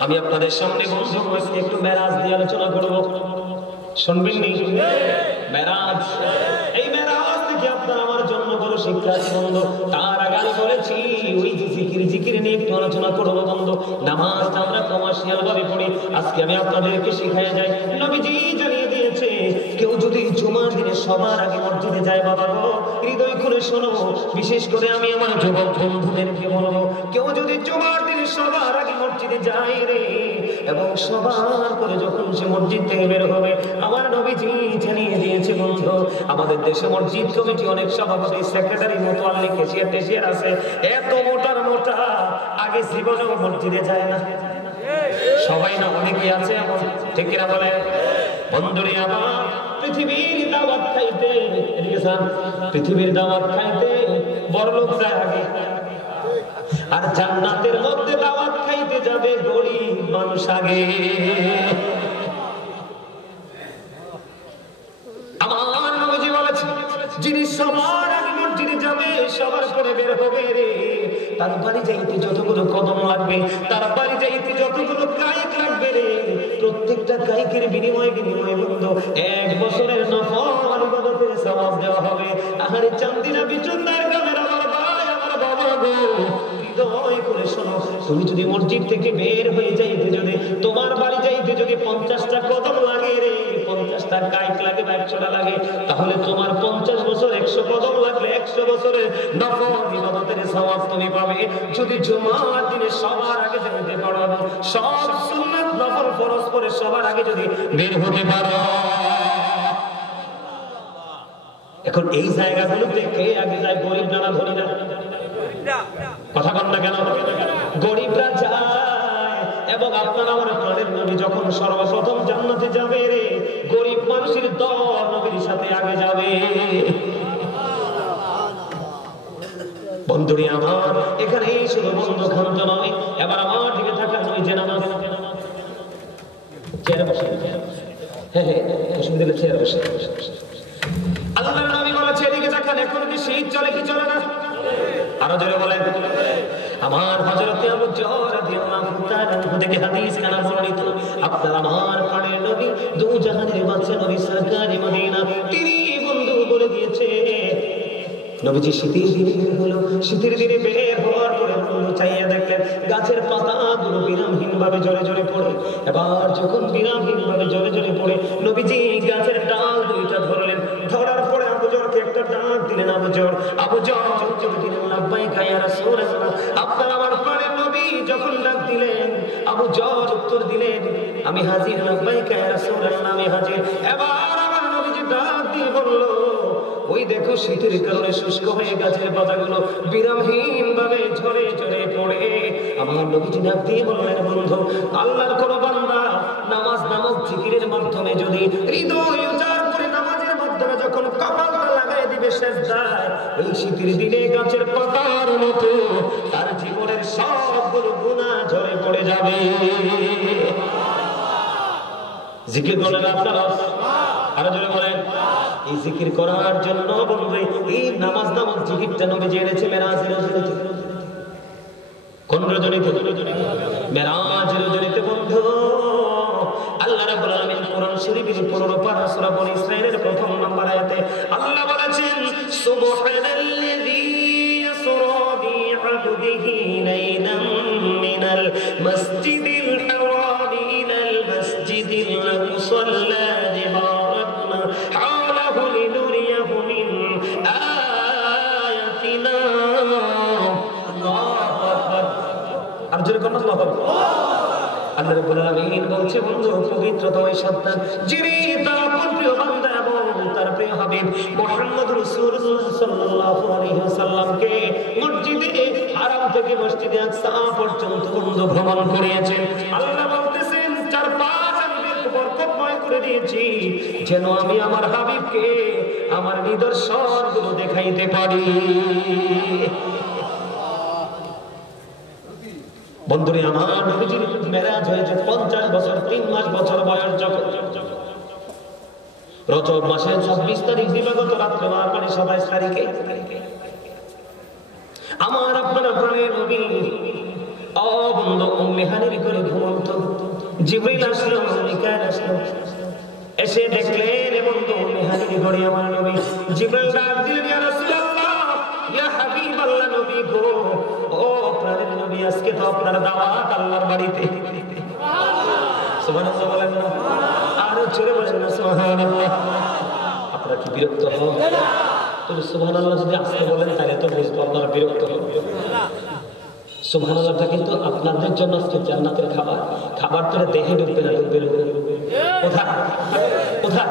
আমি আপনাদের সামনে বন্ধু আজকে একটু মেরাজ নিয়ে আলোচনা করব। শুনবেন নি? মেরাজ, এই মেরাজ থেকে আপনার আমার জন্য বড় শিক্ষা আছে বন্ধু। তার আগে আমি বলেছি ওই যে জিকির নিয়ে একটু আলোচনা করবো বন্ধু। নামাজটা আমরা কমার্শিয়াল ভাবে পড়ি, আজকে আমি আপনাদেরকে শিখাই যাই। নবীজি জানিয়ে দিয়েছে কেউ যদি জুমার দিনে সবার আগে মসজিদে যায়, বাবা গো হৃদয় খুলে শোনো, বিশেষ করে আমি আমার যুবক বন্ধুদেরকে বলবো, কেউ যদি জুমার দিনে সবার আগে মসজিদে যায় রে, এবং সবার পরে যখন সে মসজিদ থেকে বের হবে, আমার নবীজি জানিয়ে দিয়েছে বন্ধু, আমাদের দেশে মসজিদ কমিটি অনেক সভাপতি সেক্রেটারি মোতাল্লি কেশিয়ার টেশিয়ার আছে, এত মোটার মোটা আগে জীবনেও মসজিদে যায় না। সবাই না, অনেকে আছে এমন, ঠিক কিনা বলে? বন্ধুরে আমার, পৃথিবীর দাওয়াত খাইতে, পৃথিবীর দাওয়াত খাইতে বড়লোক যায় আগে, আর জান্নাতের মধ্যে দাওয়াত খাইতে যাবে গরিব মানুষ আগে। আমার নবীজি বলেছে যিনি সবার আগে মসজিদে যাবে, সবার পরে বের হবে রে, তার বাড়ি যাইতে যতগুলো কদম লাগবে, তার বাড়ি যাইতে যতগুলো কায়িক লাগবে রে, প্রত্যেকটা কায়িকের বিনিময়ে বন্ধু 1 বছরের নফল ইবাদতের সওয়াব দেওয়া হবে। আহারে চান্দিনা বিচন্দার গ্রামের আমার ভাই, আমার বাবা গো, হৃদয় করে শোনো, তুমি যদি মসজিদ থেকে বের হয়ে যাইতে, যদি তোমার বাড়ি যাইতে যদি 50টা কদম লাগে রে, 50টা কায়িক লাগে বা 100টা লাগে, তাহলে তোমার 50 বছর 100 কদম লাগলে 100 বছরের নফল ইবাদতের সওয়াব তুমি পাবে। যদি জুমার দিনে সবার আগে যেতে পারো, সব সুন্নাত নফল ফরজ করে সবার আগে যদি বের হতে পারো। এখন এই জায়গাগুলোতে কে আগে যায়? গরিব না ধনী না? কথা বল না কেন? গরিবরা যায়, এবং আপনার আমার প্রাণের নবী যখন সর্বপ্রথম জান্নাতে যাবে রে, গরিব মানুষের দল নবীর সাথে আগে যাবে। বন্ধুরি আমার, এখানে শুধু বন্ধু খান্ত নয়, এবার আমার দিকে থাকা নয় যে নামাজ চেয়ারে বসে, হ্যাঁ অসুবিধা নেই, চেয়ারে বসে। আল্লাহর নবী বলেছে এদিকে তাকান, এখন কি শহীদ চলে কি চলে না? আরো জোরে বলেন। আমার হযরত আবু যর রাদিয়াল্লাহু তাআলা থেকে হাদিস কানা বর্ণিত, আপনার আমার প্রাণের নবী, দু জাহানের বাদশা নবী সরকারি মদিনা, তিনি বন্ধু বলে দিয়েছে, নবীজি শীতের দিনে বের হলো, শীতের দিনে বের হওয়ার পরে বন্ধু চাইয়া দেখলেন গাছের পাতাগুলো বিরামহীন ভাবে জোরে জোরে পড়ে। এবার যখন বিরামহীন ভাবে জোরে জোরে পড়ে, নবীজি গাছের ডাল দুইটা ধরলেন, ধরার পরে আবু যরকে একটা ডাক দিলেন। আবু যর উত্তর দিলেন লাব্বাইকা ইয়া রাসূলুল্লাহ। আপনার আমার প্রাণের নবী যখন ডাক দিলেন, আবু যর উত্তর দিলেন আমি হাজির, লাব্বাইকা ইয়া রাসূলুল্লাহ, আমি হাজির। এবার আমার নবীজি ডাক দিয়ে বলল, ওই দেখো শীতের কারণে শুষ্ক হয়ে গাছের পাতাগুলো বিরামহীন ভাবে ঝরে ঝরে পড়ে। আমার নবীজি ডাক দিয়ে বললেন, বন্ধু আল্লাহর কোন বান্দা নামাজ নামক জিকিরের মাধ্যমে যদি হৃদয় উজাড় করে নামাজের মাধ্যমে যখন কপালটা লাগাই দিবে সিজদায়, ওই শীতের দিনে গাছের পাতার মতো তার জীবনের সবগুলো গুনাহ ঝরে পড়ে যাবে। জিকির করলেন আপনারা, আরো জোরে বলেন। এই জিকির করার জন্য বন্ধু এই নামাজ নামক জিকিরটা নবীজি এনেছে মেরাজের রজনীতে। কোন রজনীতে? মেরাজের রজনীতে বন্ধু। আল্লাহ রাব্বুল আলামিন কোরআন শরীফের 15 পারা সূরা বনী ইসরাঈলের 1 নম্বর আয়াতে আল্লাহ বলেছেন, সুবহানাল্লাযী ইয়াসরা বি'আবদিহি লাইলাম মিনাল মাসজিদিল হারাম ইলাল মাসজিদিল মুসাল্লা বারাকনা হাওলাহু লিনুরিয়াহু মিন আয়াতিনা। আল্লাহু আকবার। আর জোরে কোন আল্লাহু আকবার। আল্লাহ রাব্বুল আলামিন বলছে, বন্ধু পবিত্রতম সন্তান যিনি তার প্রিয় বান্দা এবং তার প্রিয় হাবিব মুহাম্মদ রাসূলুল্লাহ সাল্লাল্লাহু আলাইহি ওয়াসাল্লামকে মসজিদে হারাম থেকে মসজিদে আকসা পর্যন্ত বন্ধু ভ্রমণ করিয়েছেন। আল্লাহ বলতেছেন, 4-5 আমি বরকতময় করে দিয়েছি যেন আমি আমার হাবিবকে আমার নিদর্শনগুলো দেখাইতে পারি। বন্ধুরে আমার, নবীজির মেরাজ হয়েছে 50 বছর 3 মাস বছর বয়স যখন, রজব মাসের 26 তারিখ দিবাগত রাত্রে, মানে 27 তারিখে আমার আপনার প্রাণের নবী ও বন্ধু, উম্মে হানির ঘরে ঘুমন্ত। জিবরিল আসলো, মিকাইল আসলো, এসে দেখলেন বন্ধু উম্মে হানির ঘরে আমার নবী। জিবরিল ডাক দিলেন, ইয়া রাসূলুল্লাহ, ইয়া হাবিবাল্লাহ, নবী গো, ও প্রাণের নবী, আজকে তো আপনার দাওয়াত আল্লাহর বাড়িতে। সুবহানাল্লাহ বলেন না? আরো জোরে বলেন না সুবহানাল্লাহ। আপনারা কি বিরক্ত হন? তবে সুবহানাল্লাহ যদি আজকে বলেন তাহলে তো বুঝবো আপনারা বিরক্ত হন। সুবহানাল্লাহটা কিন্তু আপনাদের জন্য আজকে জান্নাতের খাবার। খাবার তো দেহে ঢুকবে না, ঢুকবে কোথায়? কোথায়?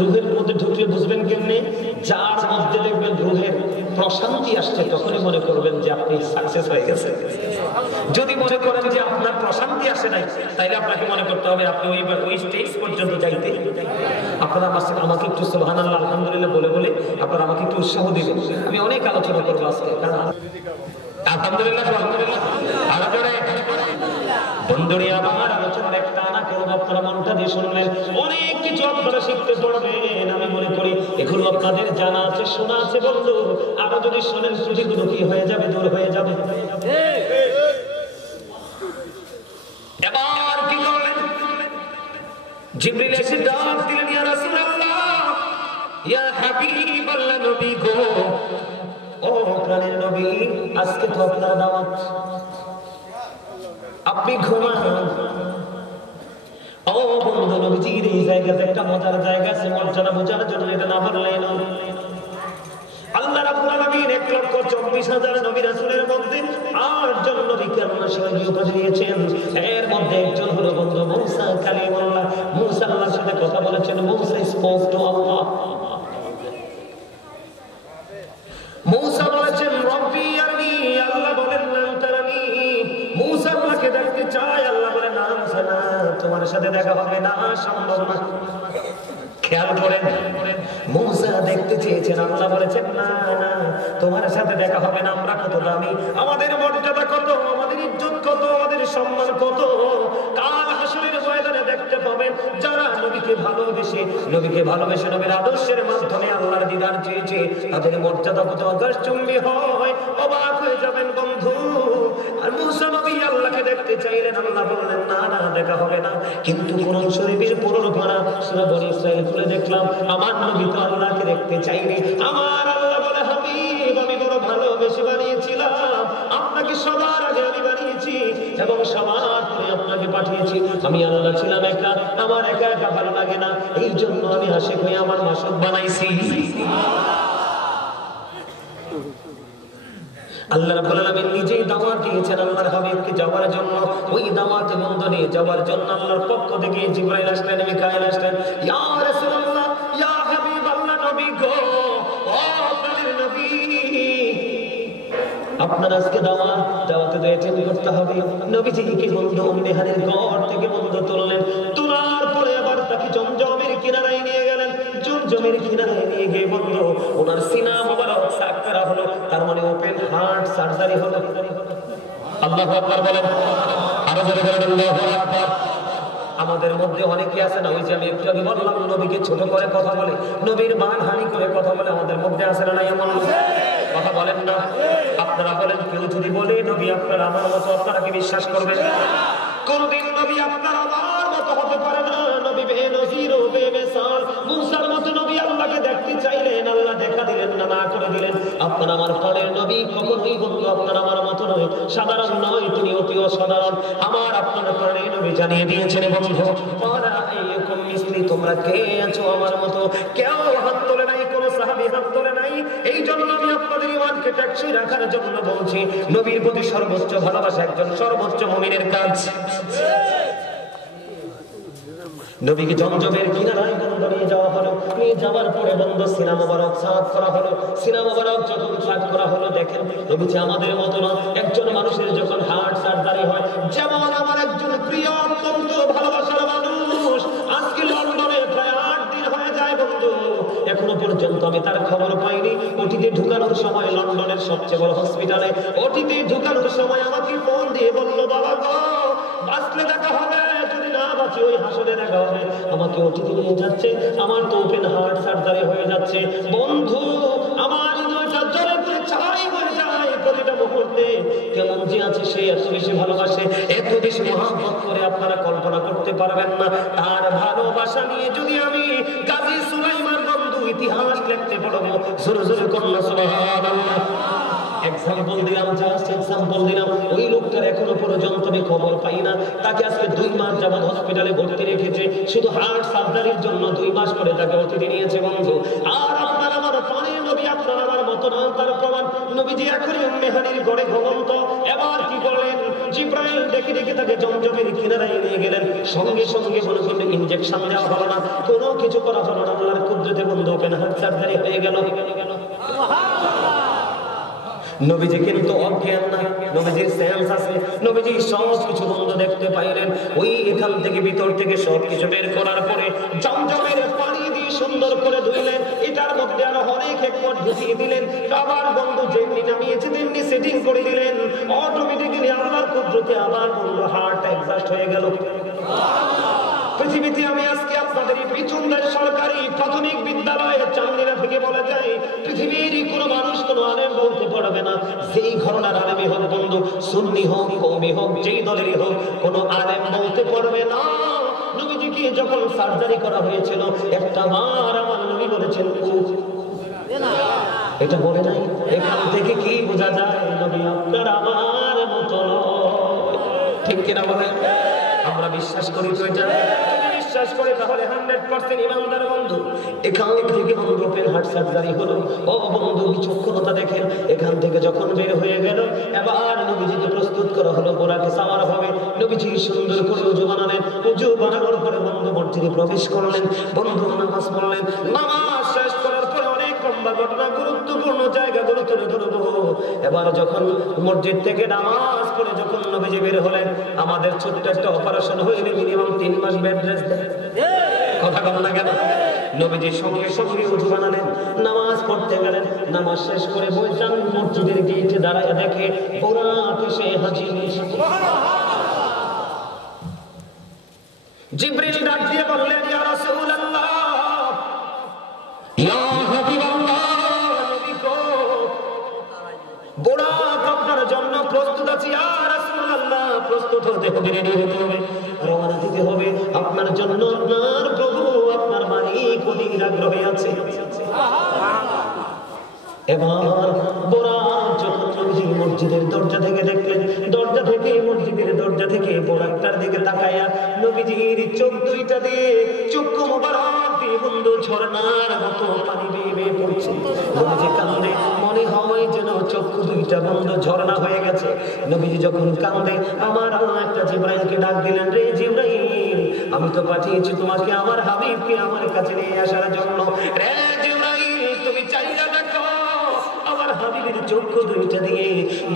রুহের মধ্যে ঢুকলে বুঝবেন কেমনে? যার মধ্যে দেখবেন রুহের প্রশান্তি আসছে, তখনই মনে করবেন যে আপনি সাকসেস হয়ে গেছেন। যদি মনে করেন যে আপনার প্রশান্তি আসে নাই, তাইলে আপনাকে মনে করতে হবে আপনি ওই স্টেজ পর্যন্ত যাইতে। আপনারা আমাকে একটু সুবহানাল্লাহ আলহামদুলিল্লাহ বলে বলে আপনারা আমাকে একটু উৎসাহ দিবেন। আমি অনেক আলোচনা করবো আজকে, কারণ আলহামদুলিল্লাহ বন্ধুরে আমার আলোচনার একটা আনা করবো, আপনারা মনটা দিয়ে শুনবেন। অনেক কিছু আপনারা শিখতে পারবেন। আমি মনে করি এগুলো আপনাদের জানা আছে, শোনা আছে বন্ধু। আরো যদি শোনেন ত্রুটিগুলো কি হয়ে যাবে, দূর হয়ে যাবে। এবার কি করলেন? জিবরিল এসে ডাক দিলেন, ইয়া রাসূলুল্লাহ, ইয়া হাবিবাল্লাহ, নবী গো, ও প্রাণের নবী, আজকে তো আপনার দাওয়াত, আপনি ঘুমান। ও বন্ধু, নবীজির এই জায়গাতে একটা মজার জায়গা আছে, মর্যাদা বোঝার জন্য এটা না বললেন। আল্লাহ রাব্বুল আলামিন 1,24,000 নবী রাসূলের মধ্যে 8 জন নবীকে আল্লাহ শরীয়ত দিয়েছেন। এর মধ্যে একজন হলো বন্ধু মূসা কালিমুল্লাহ। মূসা আল্লাহর সাথে কথা বলেছেন। মূসা স্পোক টু আল্লাহ। মূসা বলেছেন রব্বি আরনি, আল্লাহ বলেন না তারানি। মূসা আল্লাহকে দেখতে চায়, আল্লাহ বলেন না মূসা, না, তোমার সাথে দেখা হবে না, সম্ভব না। খেয়াল করেন, মূসা দেখতে চেয়েছেন, আল্লাহ বলেছেন না, না, তোমার সাথে দেখা হবে না। আমরা কত দামি, আমাদের মর্যাদা কত, আমাদের ইজ্জত কত, আমাদের সম্মান কত। কাল হাসরের ময়দানে দেখতে পাবেন যারা নবীকে ভালোবেসে নবীর আদর্শের মাধ্যমে আল্লাহর দিদার চেয়েছে, তাদের মর্যাদা কত আকাশচুম্বী হয়। অবাক হয়ে যাবেন বন্ধু। আর মূসা নবী আল্লাহকে দেখতে চাইলেন, আল্লাহ বললেন না, না, দেখা হবে না। কিন্তু কোরআন শরীফের 15 পারা সূরা বনী ইসরাঈল খুলে দেখলাম, আমার নবী তো আল্লাহকে দেখতে চাইনি। আমার আল্লাহ বলে, হাবিব, আমি বড় ভালোবেসে বানিয়েছিলাম আপনাকে, সবার আগে আমি বানিয়েছি এবং সবার পরে আপনাকে পাঠিয়েছি। আমি আল্লাহ ছিলাম একা, আমার একা একা ভালো লাগে না, এই জন্য আমি আশিক হয়ে আমার মাসুক বানাইছি। আল্লাহ রাব্বুল আলামিন নিজেই দাওয়াত দিয়েছেন আল্লাহর হাবিবকে যাওয়ার জন্য। ওই দাওয়াতে বন্ধ নিয়ে যাওয়ার জন্য আল্লাহর পক্ষ থেকে জিবরাইল আসলেন, মিকাইল আসলেন। ইয়া রাসূলুল্লাহ, ইয়া হাবিবাল্লাহ, নবী গো, ও প্রাণের নবী, আপনার আজকে দাওয়াতে তো অ্যাটেন্ড করতে হবে। নবীজিকে বন্ধু উম্মে হানির ঘর থেকে বন্ধু তুললেন। তোলার পরে আবার তাকে জমজমের কিনারায় নিয়ে গেলেন। জমজমের কিনারায় নিয়ে গিয়ে বন্ধু ওনার সিনা মোবারক সাফ করা হলো, তার মানে ওপেন হার্ট সার্জারি হলো। আল্লাহু আকবার বলেন, আরো জোরে বলেন আল্লাহু আকবার। আমাদের মধ্যে অনেকে আছে না, ওই যে আমি একটু আগে বললাম, নবীকে ছোট করে কথা বলে, নবীর মানহানি করে কথা বলে। আমাদের মধ্যে আছে না, এমন কথা বলেন না? আপনারা বলেন, কেউ যদি বলে নবী আপনার আমার মতো, আপনারা কি বিশ্বাস করবেন? কোনদিন নবী আপনার আমার মতো হতে পারে না। নবী বেনজির ও বেমিসাল, মূসার মতো নবী আল্লাহকে দেখতে চাইলেন, আল্লাহ দেখা দিলেন না, না করে দিলেন। আপনার আমার পরের নবী কখনোই বন্ধু আপনার আমার মতো নয়, সাধারণ নয়, তিনি অতি অসাধারণ। আমার আপনার পরের নবী জানিয়ে দিয়েছেন বন্ধু, ওয়ালা আইয়াকুম মিসলি, তোমরা কে আছো আমার মতো? কেউ হাত তোলে নাই, কোন সাহাবী হাত তোলে নাই। এই জন্য আমি আপনাদের ঈমানকে টেকসই রাখার জন্য বলছি, নবীর প্রতি সর্বোচ্চ ভালোবাসা একজন সর্বোচ্চ মুমিনের কাজ। নবীকে জমজমের কিনারায় বন্ধ নিয়ে যাওয়া হলো। নিয়ে যাওয়ার পরে বন্ধ সিনা মোবারক সাফ করা হলো। সিনা মোবারক যখন সাফ করা হলো, দেখেন নবীজি আমাদের মতো না। একজন মানুষের যখন হার্ট সার্জারি হয়, যেমন আমার একজন প্রিয় অত্যন্ত ভালোবাসার মানুষ আজকে লন্ডনে প্রায় 8 দিন হয়ে যায় বন্ধু, এখনো পর্যন্ত আমি তার খবর পাইনি। ওটিতে ঢুকানোর সময়, লন্ডনের সবচেয়ে বড় হসপিটালে ওটিতে ঢুকানোর সময় আমাকে ফোন দিয়ে বললো, বাবা গো, বাঁচলে দেখা হবে, যদি না বাঁচি ওই হাসরে দেখা হবে। আমাকে ওটিতে নিয়ে যাচ্ছে, আমার তো ওপেন হার্ট সার্জারি হয়ে যাচ্ছে বন্ধু। আমার হৃদয়টা জ্বলে পুড়ে ছাই হয়ে যায় প্রতিটা মুহূর্তে। মধ্যে কেমন যে আছে, সে এত বেশি ভালোবাসে, এত বেশি মহব্বত করে আপনারা কল্পনা করতে পারবেন না। তার ভালোবাসা নিয়ে যদি আমি গাজী সুলাইমান বন্ধু ইতিহাস লিখতে পারবো, জোরে জোরে কন্যা সুবহানাল্লাহ। এক্সাম্পল দিলাম, জাস্ট এক্সাম্পল দিলাম। ওই লোকটার এখনো পর্যন্ত আমি খবর পাই না। তাকে আজকে 2 মাস যাবত হসপিটালে ভর্তি রেখেছে, শুধু হার্ট সার্জারির জন্য 2 মাস পরে তাকে অতিথি নিয়েছে বন্ধু। আর আপনার আমার প্রাণের নবী, আপনার আমার মতো না, তার প্রমাণ নবীজি এখনই উম্মে হানির ঘরে ঘুমন্ত। এবার কি করলেন, জিব্রাইল দেখে দেখে তাকে জমজমের কিনারায় নিয়ে গেলেন। সঙ্গে সঙ্গে মনে করলে ইনজেকশন দেওয়া হলো না, কোনো কিছু করা হলো না। আল্লাহর কুদরতে বন্ধু ওপেন হার্ট সার্জারি হয়ে গেল। নবীজি কিন্তু অজ্ঞান না, নবীজির সেন্স আছে, নবীজি সব কিছু বন্ধ দেখতে পাইলেন। ওই এখান থেকে ভিতর থেকে সব কিছু বের করার পরে জমজমের পানি দিয়ে সুন্দর করে ধুইলেন। এটার মধ্যে আরো অনেক হিকমত ঢুকিয়ে দিলেন। আবার বন্ধু যেমনি নামিয়েছে তেমনি সেটিং করে দিলেন। অটোমেটিক্যালি আল্লাহর কুদরতে আবার বন্ধু হার্ট এক্সাস্ট হয়ে গেল। পৃথিবীতে আমি আজকে আপনাদের পিছনদের সরকারি প্রাথমিক বিদ্যালয়ে চান্দিনা থেকে বলে যাই, পৃথিবীর কোনো মানুষ কোনো আলেম বলতে পারবে না, যেই ঘটনার আলেমই হোক বন্ধু, সুন্নি হোক কওমি হোক, যেই দলেরই হোক, কোনো আলেম বলতে পারবে না নবীজিকে যখন সার্জারি করা হয়েছিল একটা বার আমার নবী বলেছেন এটা বলে নাই। এখান থেকে কি বোঝা যায়, নবী আপনার আমার মতো ঠিক কিনা বলেন? আমরা বিশ্বাস করি তো এটা? বিশ্বাস করে তাহলে 100% ইমানদার বন্ধু। এখান থেকে বন্ধু ওপেন হার্ট সার্জারি হলো। ও বন্ধু বিচক্ষণতা দেখেন, এখান থেকে যখন বের হয়ে গেল এবার নবীজিকে প্রস্তুত করা হলো, বোরাকে সাওয়ার হবে। নবীজি সুন্দর করে উজু বানালেন, উজু বানানোর পরে বন্ধু মসজিদে প্রবেশ করলেন, বন্ধু নামাজ পড়লেন। নামাজ শেষ করার পরে অনেক লম্বা ঘটনা, গুরুত্বপূর্ণ জায়গাগুলো তুলে ধরবো। এবার যখন মসজিদ থেকে নামাজ পড়ে যখন নবীজি বের হলেন, আমাদের ছোট্ট একটা অপারেশন হইলে মিনিমাম 3 মাস বেড রেস্ট দেয়। কথা বল না কেন? নবীজি সঙ্গে সঙ্গে উজু বানালেন, নামাজ পড়তে গেলেন। নামাজ শেষ করে বৈঠান মসজিদের গেটে দাঁড়ায় দেখে বোরাক এসে হাজির। জিবরিল ডাক দিয়ে বললেন, ইয়া রাসূলুল্লাহ, ইয়া হাবিবাল্লাহ, নবী গো, বোরাক আপনার জন্য প্রস্তুত আছে। ইয়া রাসূলুল্লাহ, প্রস্তুত হতে হবে, রেডি হতে হবে, রওনা দিতে হবে। আপনার জন্য আপনার প্রভু, আপনার মালিক অধীর আগ্রহে আছে। এবার বোরাক যখন নবীজির মসজিদের দরজা থেকে দেখলেন, দরজা থেকে মসজিদের দরজা থেকে বোরাকটার দিকে তাকায়া নবীজির চোখ দুইটা দিয়ে চক্ষু মোবারক দিয়ে বন্ধু ঝর্ণার মতো পানি বেয়ে বেয়ে পড়ছে। নবীজি কান্দে, মনে হয় যেন চক্ষু দুইটা বন্ধ ঝর্ণা হয়ে গেছে। নবীজি যখন কান্দে আমার আল্লাহ একটা জিবরাইলকে ডাক দিলেন, রে জিবরাইল, আমি তো পাঠিয়েছি তোমাকে আমার হাবিবকে আমার কাছে নিয়ে আসার জন্য। রে জিবরাইল, তুমি চাইলে দেখো আমার হাবিবের চক্ষু দুইটা দিয়ে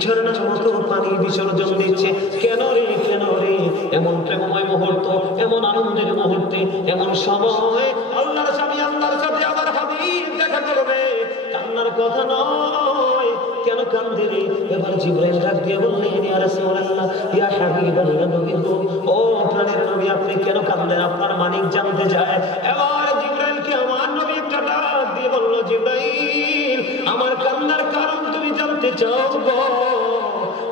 ঝর্ণার মতো পানি বিসর্জন দিচ্ছে। কেন রে, কেন রে? এমন প্রেমময় মুহূর্ত, এমন আনন্দের মুহূর্তে, এমন সময় আল্লাহর স্বামী আল্লাহর সাথে আমার হাবিব দেখা করবে, কান্নার কথা নয়। কেন কান্দে রে? এবার জিবরাইল ডাক দিয়ে বললেন, ইয়া রাসূলুল্লাহ, ইয়া হাবিবাল্লাহ, নবী গো, ও প্রাণের নবী, আপনি কেন কান্দেন? আপনার মালিক জানতে চায়। এবার জিবরাইলকে আমার নবী একটা ডাক দিয়ে বলল, জিবরাইল, আমার কান্নার কারণ তুমি জানতে চাও গো?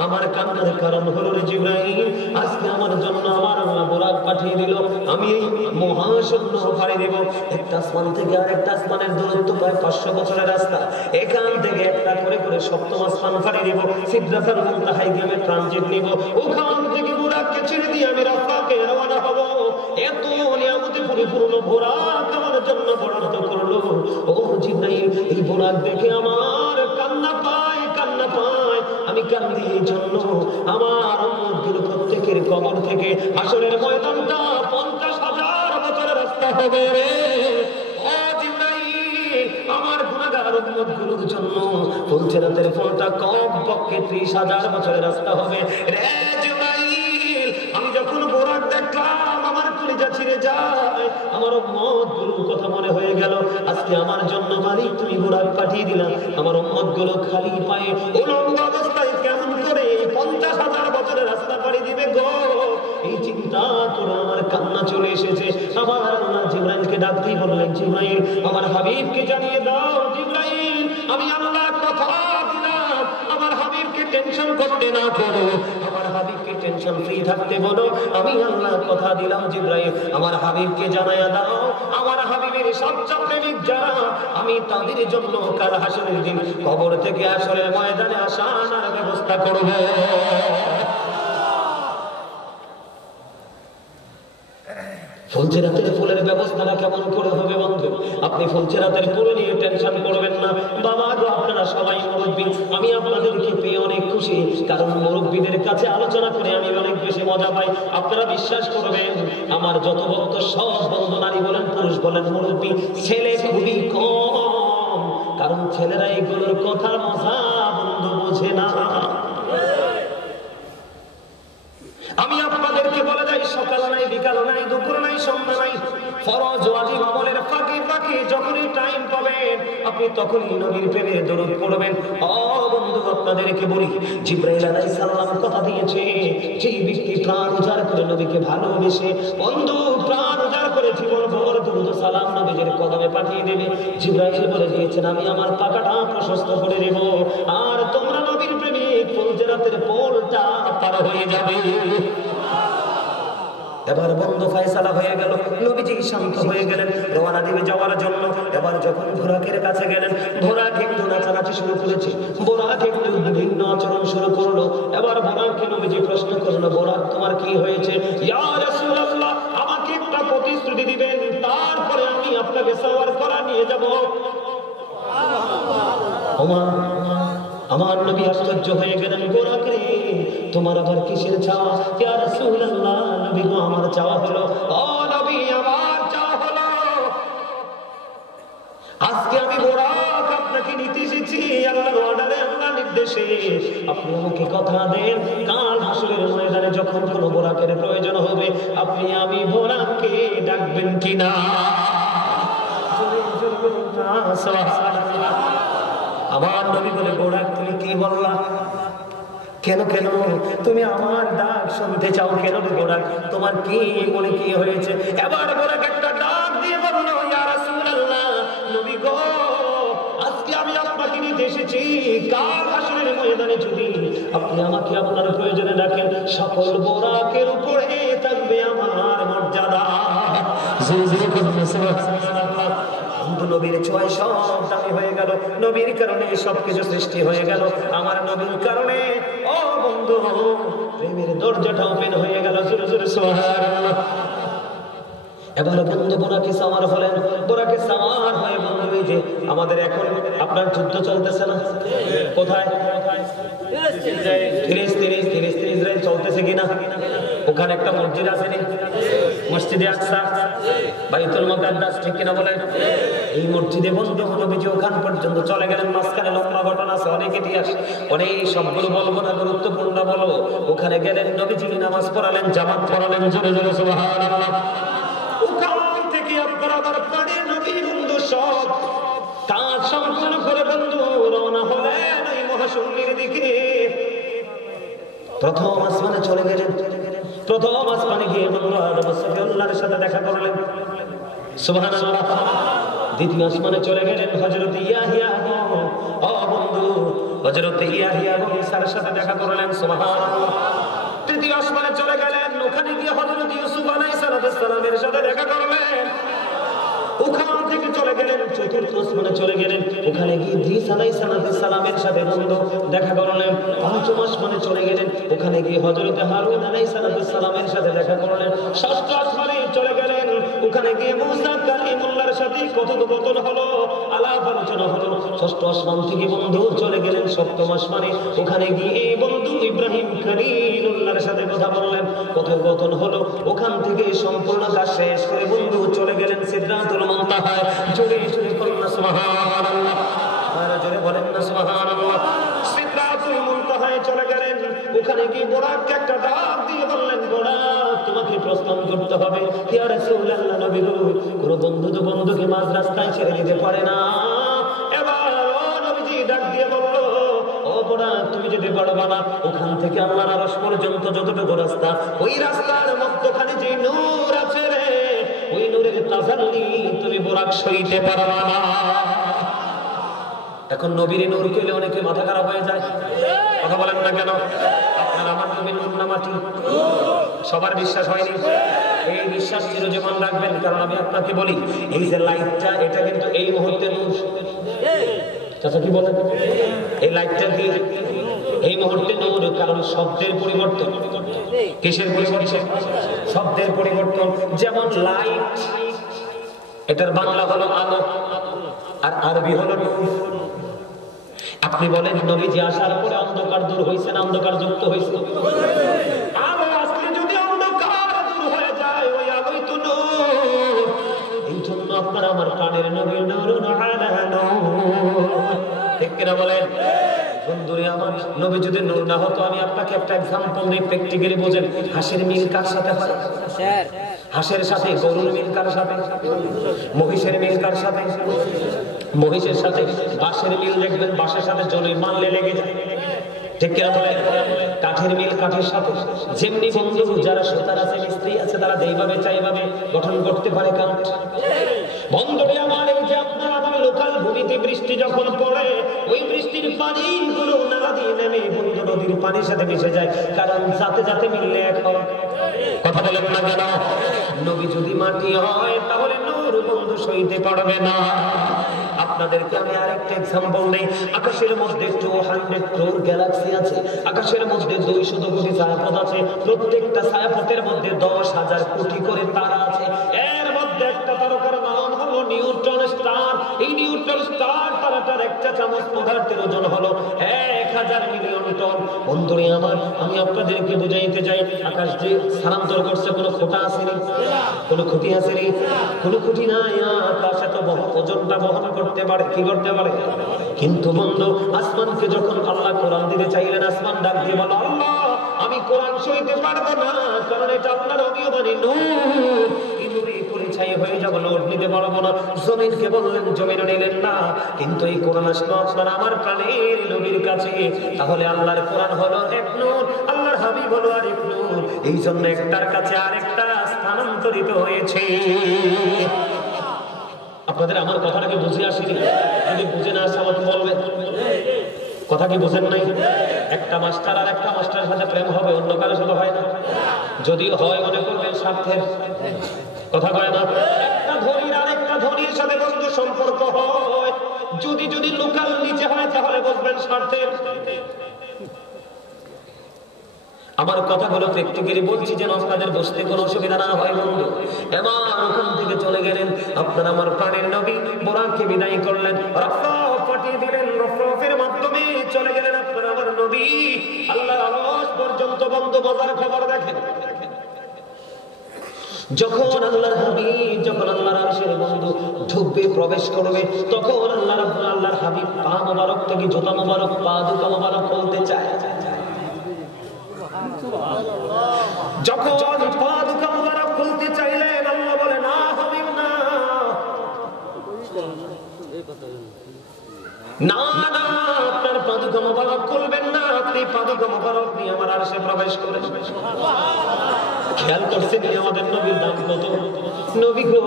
আমার কান্নার কারণ হলো রে জিবরাইল, আজকে আমার জন্য আমার আল্লাহ বোরাক পাঠিয়ে দিল। আমি এই মহাশূন্য পাড়ি দেব। একটা আসমান থেকে আরেকটা আসমানের দূরত্ব প্রায় 500 বছরের রাস্তা। এখান থেকে একটা করে করে সপ্তম আসমান পাড়ি দেব, সিদরাতুল মুনতাহায় গিয়ে ট্রানজিট নিব। ওখান থেকে বোরাককে ছেড়ে দিয়ে আমি রাফাকে রওনা হব। এত নিয়ামতে পরিপূর্ণ বোরাক আমার জন্য বরাদ্দ করলো। ও জিবরাইল, এই বোরাক দেখে আমার কান্না পায়, কান্না পায়। আমি কান্দি এই জন্য আমার উম্মতগুলো প্রত্যেকের কবর থেকে হাসরের ময়দানটা 50,000 বছরের রাস্তা হবে রে। ও জিবরাইল, আমার গুনাহগার উম্মতগুলোর জন্য ফুলসিরাতের ফলটা কমপক্ষে 30,000 বছরের রাস্তা হবে রে জিবরাইল। আমি যখন বোরাক দেখলাম আমার কলিজা ছিঁড়ে যায়, আমার উম্মতগুলোর কথা মনে হয়ে গেল। আজকে আমার জন্য মালিক তুমি বোরাক পাঠিয়ে দিলাম, আমার উম্মতগুলো খালি পায়ে উলঙ্গ অবস্থায় কেমন করে 50,000 বছরের রাস্তা পাড়ি দিবে গো? এই চিন্তা করে আমার কান্না চলে এসেছে। আমার আল্লাহ জিবরাইলকে ডাক দিয়ে বললেন, জিবরাইল, আমার হাবিবকে জানিয়ে দাও। জিবরাইল, আমি আল্লাহ কথা দিলাম আমার হাবিবকে টেনশন করতে না করো, আমার হাবিবকে টেনশন ফ্রি থাকতে বলো। আমি আল্লাহ কথা দিলাম জিবরাইল আমার হাবিবকে জানায়া দাও, আমার হাবিবের সবচেয়ে প্রেমিক যারা, আমি তাদের জন্য কাল হাসরের দিন কবর থেকে আসরের ময়দানে আসার ব্যবস্থা করব। ফুলচেরাতের ফুলের ব্যবস্থাটা কেমন করে হবে বন্ধু? আপনি ফুলচেরাতের ফুল নিয়ে টেনশন করবেন না। বাবা গো, আপনারা সবাই মুরব্বী, আমি আপনাদেরকে পেয়ে অনেক খুশি, কারণ মুরব্বীদের কাছে আলোচনা করে আমি অনেক বেশি মজা পাই। আপনারা বিশ্বাস করবেন, আমার যত ভক্ত সব বন্ধু, নারী বলেন পুরুষ বলেন, মুরব্বী ছেলে খুবই কম, কারণ ছেলেরা এগুলোর কথা মজা বন্ধু বোঝে না। আমি আপনাদেরকে বলে যাই, সকাল নাই, বিকাল নাই, দুপুর নাই, সন্ধ্যা নাই, ফরজ ওয়াজিব আমলের ফাঁকে ফাঁকে যখনই টাইম পাবেন আপনি তখনই নবীর প্রেমের দরুদ পড়বেন। ও বন্ধু, আপনাদেরকে বলি, জিবরাইল আলাইহিস সালাম কথা দিয়েছে, যেই ব্যক্তি প্রাণ উজাড় করে নবীকে ভালোবেসে, বন্ধু প্রাণ উজাড় করে জীবন ভর দরুদ সালাম নবীর কদমে পাঠিয়ে দেবে, জিবরাইল বলে দিয়েছেন আমি আমার পাকাটা প্রশস্ত করে দেব, আর তোমরা নবীর প্রেমিক ফুলচেরাতের পোলটা পার হয়ে যাবে। এবার বন্ধ ফয়সালা হয়ে গেল, নবীজি শান্ত হয়ে গেলেন, রওনা দিবে যাওয়ার জন্য। এবার যখন বুরাকের কাছে গেলেন, বুরাক একটু নাচানাচি শুরু করেছে, বুরাক একটু বিভিন্ন আচরণ শুরু করলো। এবার বুরাককে নবীজি প্রশ্ন করলো, বুরাক তোমার কি হয়েছে? ইয়া রাসূলুল্লাহ, আমাকে একটা প্রতিশ্রুতি দিবেন, তারপরে আমি আপনাকে সওয়ার করা নিয়ে যাব। আমার নবী আশ্চর্য হয়ে গেলেন, বুরাক রে তোমার আবার কিসের চাওয়া? ইয়া রাসূলুল্লাহ, নবী গো আমার চাওয়া হলো, ও নবী আমার চাওয়া হলো, আজকে আমি বুরাক আপনাকে নিতে এসেছি আল্লাহর অর্ডারে, আল্লাহর নির্দেশে। আপনি আমাকে কথা দেন, কাল হাসরের ময়দানে যখন কোনো বুরাকের প্রয়োজন হবে আপনি আমি বুরাককে ডাকবেন কিনা? আমার নবী বলে, বুরাক তুমি কি বললা? কেন কেন তুমি আমার ডাক শুনতে চাও কেন রে বুরাক? তোমার কি মনে কি হয়েছে? এবার বুরাক একটা ডাক দিয়ে বলল, ইয়া রাসূলুল্লাহ, নবী গো আজকে আমি আপনাকে নিতে এসেছি, কাল হাসরের ময়দানে যদি আপনি আমাকে আপনার প্রয়োজনে ডাকেন, সকল বুরাকের উপরে থাকবে আমার মর্যাদা। নবীর ছোঁয়ায় সব দামি হয়ে গেল, নবীর কারণে সবকিছু সৃষ্টি হয়ে গেল, আমার নবীর কারণে ও বন্ধু প্রেমের দরজাটা ওপেন হয়ে গেল। জোরে জোরে সুবহানাল্লাহ। এবার বন্ধু বুরাকে সাওয়ার হলেন, বুরাকে সাওয়ার হয়ে বন্ধু এই যে আমাদের এখন আপনার যুদ্ধ চলতেছে না, কোথায়? ফিলিস্তিন ইসরায়েল চলতেছে কিনা? ওখানে একটা মসজিদ আছে নি, মসজিদে আকসা, বাইতুল মুকাদ্দাস, ঠিক কিনা বলেন? এই মসজিদে বন্ধু নবীজি ওখান পর্যন্ত চলে গেলেন। মাঝখানে লম্বা ঘটনা আছে, অনেক ইতিহাস, অনেক সবগুলো বলবো না, গুরুত্বপূর্ণ বলবো। ওখানে গেলেন, নবীজি নামাজ পড়ালেন, জামাত পড়ালেন। জোরে জোরে সুবহানাল্লাহ। ওখান থেকে আপনার আবার পড়ে নবী বন্ধু সব কাজ সম্পূর্ণ করে বন্ধু রওনা হলেন এই মহাশূন্যের দিকে। প্রথম আসমানে চলে গেলেন, প্রথম আসমানে গিয়ে বন্ধু আদম আলাইহিস সাথে দেখা করলেন, সুবহানাল্লাহ। দ্বিতীয় আসমানে চলে গেলেন, হযরত ইয়াহিয়া ও বন্ধু হযরত ইয়াহিয়া ঈসার সাথে দেখা করলেন, সুবহানাল্লাহ। তৃতীয় আসমানে চলে গেলেন, ওখানে গিয়ে হযরত ইউসুফ আলাইহিস সালামের সাথে দেখা করলেন। ওখান থেকে চলে গেলেন চতুর্থ আসমানে চলে গেলেন, ওখানে গিয়ে ইদ্রিস আলাইহিস সালামের সাথে বন্ধু দেখা করলেন। পঞ্চম আসমানে চলে গেলেন, ওখানে গিয়ে হযরত হারুন আলাইহিস সালামের সাথে দেখা করলেন। ষষ্ঠ আসমানে চলে গেলেন, ওখানে গিয়ে মুসা কালিমুল্লাহর সাথে কথোপকথন হলো, আলাপ আলোচনা হলো। ষষ্ঠ আসমান থেকে বন্ধু চলে গেলেন সপ্তম আসমানে, ওখানে গিয়ে বন্ধু ইব্রাহিম খলিলুল্লাহর সাথে কথা বললেন, কথোপকথন হলো। ওখান থেকে সম্পূর্ণ কাজ শেষ করে বন্ধু চলে গেলেন সিদরাতুল মুনতাহায়। জোরে জোরে বলেন না সুবহানাল্লাহ, আর জোরে বলেন না সুবহানাল্লাহ। সিদরাতুল মুনতাহায় চলে গেলেন, ওখানে গিয়ে বুরাককে একটা ডাক দিয়ে বললেন, বুরাক তোমাকে প্রস্থান করতে হবে। ইয়া রাসূলুল্লাহ, নবী গো কোন বন্ধু তো বন্ধুকে মাঝ রাস্তায় ছেড়ে দিতে পারে না। এবার ও নবীজি ডাক দিয়ে বলল, ও বুরাক তুমি যেতে পারবা না, ওখান থেকে আল্লাহর আরশ পর্যন্ত যতটুকু রাস্তা, ওই রাস্তার মধ্যখানে যে নূর আছে রে, ওই নূরের তাজাল্লি তুমি বুরাক সইতে পারবা না। এখন নবীর নূর কইলে অনেকে মাথা খারাপ হয়ে যায়, কথা বলেন না কেন? আপনার আমার নবীর নূর না মাটি? সবার বিশ্বাস হয়নি? এই বিশ্বাস চিরজীবন রাখবেন, কারণ আমি আপনাকে বলি এই যে লাইটটা, এটা কিন্তু এই মুহূর্তে নূর। চাচা কি বলেন? এই লাইটটা কি এই মুহূর্তে নূর? কারণ শব্দের পরিবর্তন। কিসের পরিবর্তন? শব্দের পরিবর্তন। যেমন লাইট, এটার বাংলা হলো আলো, আর আরবি হলো নূর। আপনি বলেন নবীজি আসার পরে অন্ধকার দূর হয়েছে না অন্ধকার যুক্ত হয়েছে? আলো আসলে যদি অন্ধকার দূর হয়ে যায়, ওই আলোই তো নূর। এই জন্য আপনার আমার প্রাণের নবী নূরুন আলা নূর, ঠিক কিনা বলেন? বন্ধুরে আমার, নবী যদি নূর না হতো, আমি আপনাকে একটা এক্সাম্পল দিই, প্র্যাকটিক্যালি বোঝেন। হাঁসের মিল কার সাথে হয়? হাঁসের সাথে। গরুর মিল কার সাথে? মহিষের মিল কার সাথে? মহিষের সাথে। বাঁশের মিল দেখবেন, বাঁশের সাথে জলে মারলে লেগে যায়, ঠিক কিনা বলেন? কাঠের মিল কাঠের সাথে। যেমনি বন্ধু, যারা সুতার আছে, মিস্ত্রি আছে, তারা যেইভাবে চাই এইভাবে গঠন করতে পারে কাঠ। বন্ধুরে আমার, এই যে আপনার আমার লোকাল ভূমিতে বৃষ্টি যখন পড়ে, ওই বৃষ্টির পানিগুলো নালা দিয়ে নেমে বন্ধু নদীর পানির সাথে মিশে যায়, কারণ যাতে যাতে মিললে এক হয়। কথা বলেন না কেন? নবী যদি মাটি হয়, তাহলে নূর বন্ধু সইতে পারবে না। আপনাদেরকে আমি আরেকটা এক্সাম্পল দেই। আকাশের মধ্যে 200 ক্রোর গ্যালাক্সি আছে, আকাশের মধ্যে 200 কোটি ছায়াপথ আছে, প্রত্যেকটা ছায়াপথের মধ্যে 10,000 কোটি করে তারা আছে। এর মধ্যে একটা তারকার নাম হলো নিউট্রন স্টার। এই নিউট্রন স্টার তারাটার একটা চামচ পদার্থের ওজন হলো 1000 মিলিয়ন টন। বন্ধুরে আমার, আমি আপনাদেরকে বুঝাইতে চাই, আকাশ যে স্থানান্তর করছে, কোনো খোটা আসেনি, কোনো ক্ষতি আসেনি, কোনো ক্ষতি নাই। আকাশ এত ওজনটা বহন করতে পারে, কি করতে পারে? কিন্তু বন্ধু, আসমানকে যখন আল্লাহ কোরআন দিতে চাইলেন, আসমান ডাক দিয়ে বলো, আল্লাহ আমি কোরআন সইতে পারবো না, কারণ এটা আপনার অনিয়মানি নূর, পরিচয় হয়ে যাবো, লোড নিতে পারবো না। জমিনকে বললেন, জমিনও নিলেন না। কিন্তু এই কোরআন আসলো আপনার আমার প্রাণের নবীর কাছে, তাহলে আল্লাহর কোরআন হলো এক নূর, আল্লাহর হাবিব হলো আরেক নূর। এই জন্য একটার কাছে আরেকটা স্থানান্তরিত হয়েছে। আপনাদের আমার কথাটাকে বুঝে আসেনি? যদি বুঝে না আসে আমাকে বলবেন। কথা কি বুঝেন নাই? একটা মাস্টার আর একটা মাস্টারের সাথে প্রেম হবে, অন্য কারোর সাথে হয় না। যদি হয়, মনে করবেন স্বার্থের। কথা কয় না? একটা ধনীর আর একটা ধনীর সাথে বন্ধু সম্পর্ক হয়, যদি যদি লোকাল নিচে হয়, তাহলে বলবেন স্বার্থের। আমার কথাগুলো প্র্যাকটিক্যালি বলছি যেন আপনাদের বুঝতে কোনো অসুবিধা না হয়। বন্ধু এবার ওখান থেকে চলে গেলেন, আপনার আমার প্রাণের নবী বোরাককে বিদায় করলেন, রফরাফ পাঠিয়ে দিলেন, রফরাফের মাধ্যমে চলে গেলেন আপনার আমার নবী আল্লাহর আরশ পর্যন্ত। বন্ধু মজার খবর দেখেন, যখন আল্লাহর হাবিব, যখন আল্লাহর আরশের বন্ধু ঢুকবে, প্রবেশ করবে, তখন আল্লাহর হাবিব পা মোবারক থেকে জুতা মোবারক, পা দুটো মোবারক খুলতে চায়। যখন পা দুটো মোবারক খুলতে চাইলেন, আল্লাহ বলে, না হাবিব না, না না, আপনার পা দুটো মোবারক খুলবেন না, আপনি পা দুটো মোবারক নিয়ে আমার আরশে প্রবেশ করেন। খেয়াল করছেন আমাদের নবীর দাম কত? নবী গো,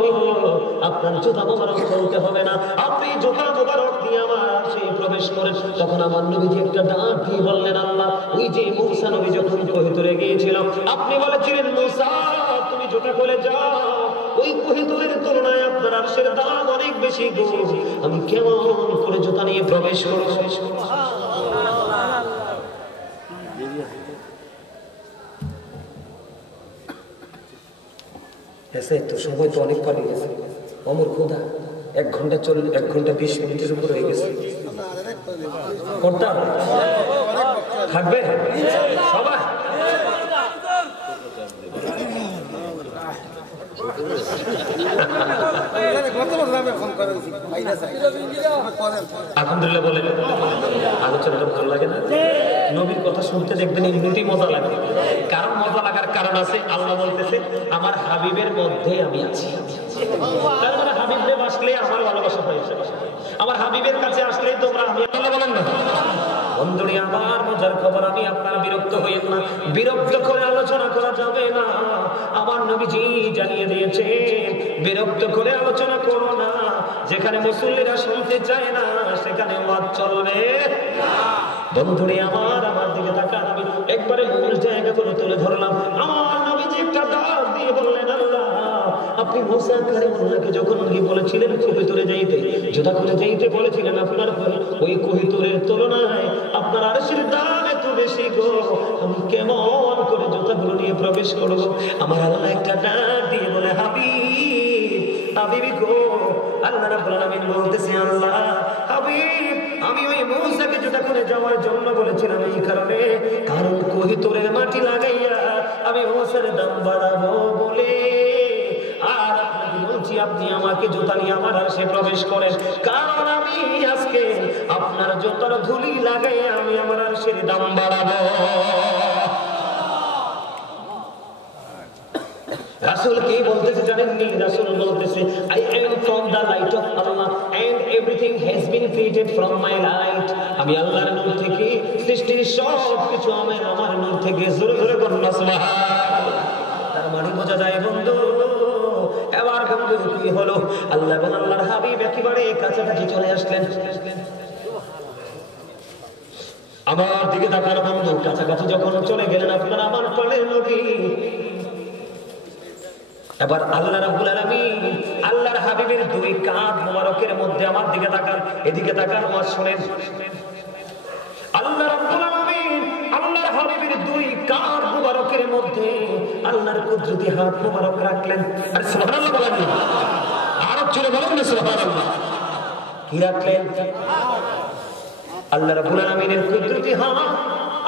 আপনার জুতা মোবারক খুলতে হবে না, আপনি জুতা মোবারক দিয়ে আমার আরশে প্রবেশ করেন। তখন আমার নবীজি একটা ডাক দিয়ে বললেন, আল্লাহ, ওই যে মূসা নবী যখন কোহিতুরে গিয়েছিল, আপনি বলেছিলেন মূসা তুমি জুতা খুলে যাও, ওই কোহিতুরের তুলনায় আপনার আরশের দাম অনেক বেশি গো, আমি কেমন করে জুতা নিয়ে প্রবেশ করব? তো সময় তো অনেক পালিয়ে গেছে, অমর খোদা 1 ঘন্টা 20 মিনিটের উপর হয়ে গেছে। কোনটা থাকবে সবাই? আলহামদুলিল্লাহ বলেন, আলোচনাটা ভালো লাগে না? নবীর কথা শুনতে দেখবেন এমনিতেই মজা লাগে। কারণ মজা লাগার কারণ আছে, আল্লাহ বলতেছে আমার হাবিবের মধ্যে আমি আছি। তার মানে হাবিবের আসলে আমার ভালোবাসা হয়েছে, আমার হাবিবের কাছে আসলেই তোমরা আমি। আল্লাহ বলেন না বন্ধুরে আমার মজার খবর, আমি আপনার বিরক্ত হইয়েন না, বিরক্ত করে আলোচনা করা যাবে না। আমার নবীজি জানিয়ে দিয়েছে বিরক্ত করে আলোচনা করো না। যেখানে মুসল্লিরা শুনতে চায় না সেখানে ওয়াজ চলবে না। বন্ধুরে আমার দিকে তাকান, আমি একবারে মূল জায়গাগুলো তুলে ধরলাম। আমার নবীজি একটা ডাক দিয়ে বললেন, আল্লাহ আপনি মুসা কালিমুল্লাহকে যখন বলেছিলেন কোহিতুরে যাইতে, জোতা খুলে যাইতে বলেছিলেন, আপনার ওই কোহিতুরের তুলনায় আপনার আরশের দাম এত বেশি গো, আমি কেমন করে জুতাগুলো নিয়ে প্রবেশ করব? আমার আল্লাহ একটা ডাক দিয়ে বলে, হাবিবি গো, আল্লাহ রাব্বুল আলামিন বলতেছে, আল্লাহ হাবিব আমি ওই মুসাকে জুতা খুলে যাওয়ার জন্য বলেছিলাম এই কারণে, কারণ কোহিতুরের মাটি লাগাইয়া আমি মুসার দাম বাড়াবো বলে। আর আপনাকে বলছি আপনি আমাকে জুতা নিয়ে আমার আরশে প্রবেশ করেন, কারণ আমি আজকে আপনার জুতার ধুলি লাগাইয়া আমি আমার আরশের দাম বাড়াবো। রাসূল কি বলতেছে জানেননি? রাসূল বলতেছে, I am from the light of Allah and everything has been created from my light. আমি আল্লাহর নূর থেকে সৃষ্টির সব কিছু আমার নূর থেকে। জোরে জোরে বলুন সুবহানাল্লাহ। তার মানে বোঝা যায় বন্ধু, এবার বন্ধু কি হলো? আল্লাহ এবং আল্লাহর হাবিব একেবারে কাছাকাছি চলে আসলেন। আমার দিকে তাকানো বন্ধু, কাছাকাছি যখন চলে গেলেন আপনার আমার প্রাণের নবী, এবার আল্লাহ রাব্বুল আলামিন আল্লাহর হাবিবের দুই কাঁধ মোবারকের মধ্যে, আমার দিকে তাকান, এদিকে তাকান, ওয়াজ শুনেন। আল্লাহ রাব্বুল আলামিন আল্লাহর হাবিবের দুই কাঁধ মোবারকের মধ্যে আল্লাহর কুদরতি হাত মোবারক রাখলেন। আর সুবহানাল্লাহ বলেন না, আরো জোরে বলেন না সুবহানাল্লাহ। কি রাখলেন? আল্লাহ রাব্বুল আলামিনের কুদরতি হাত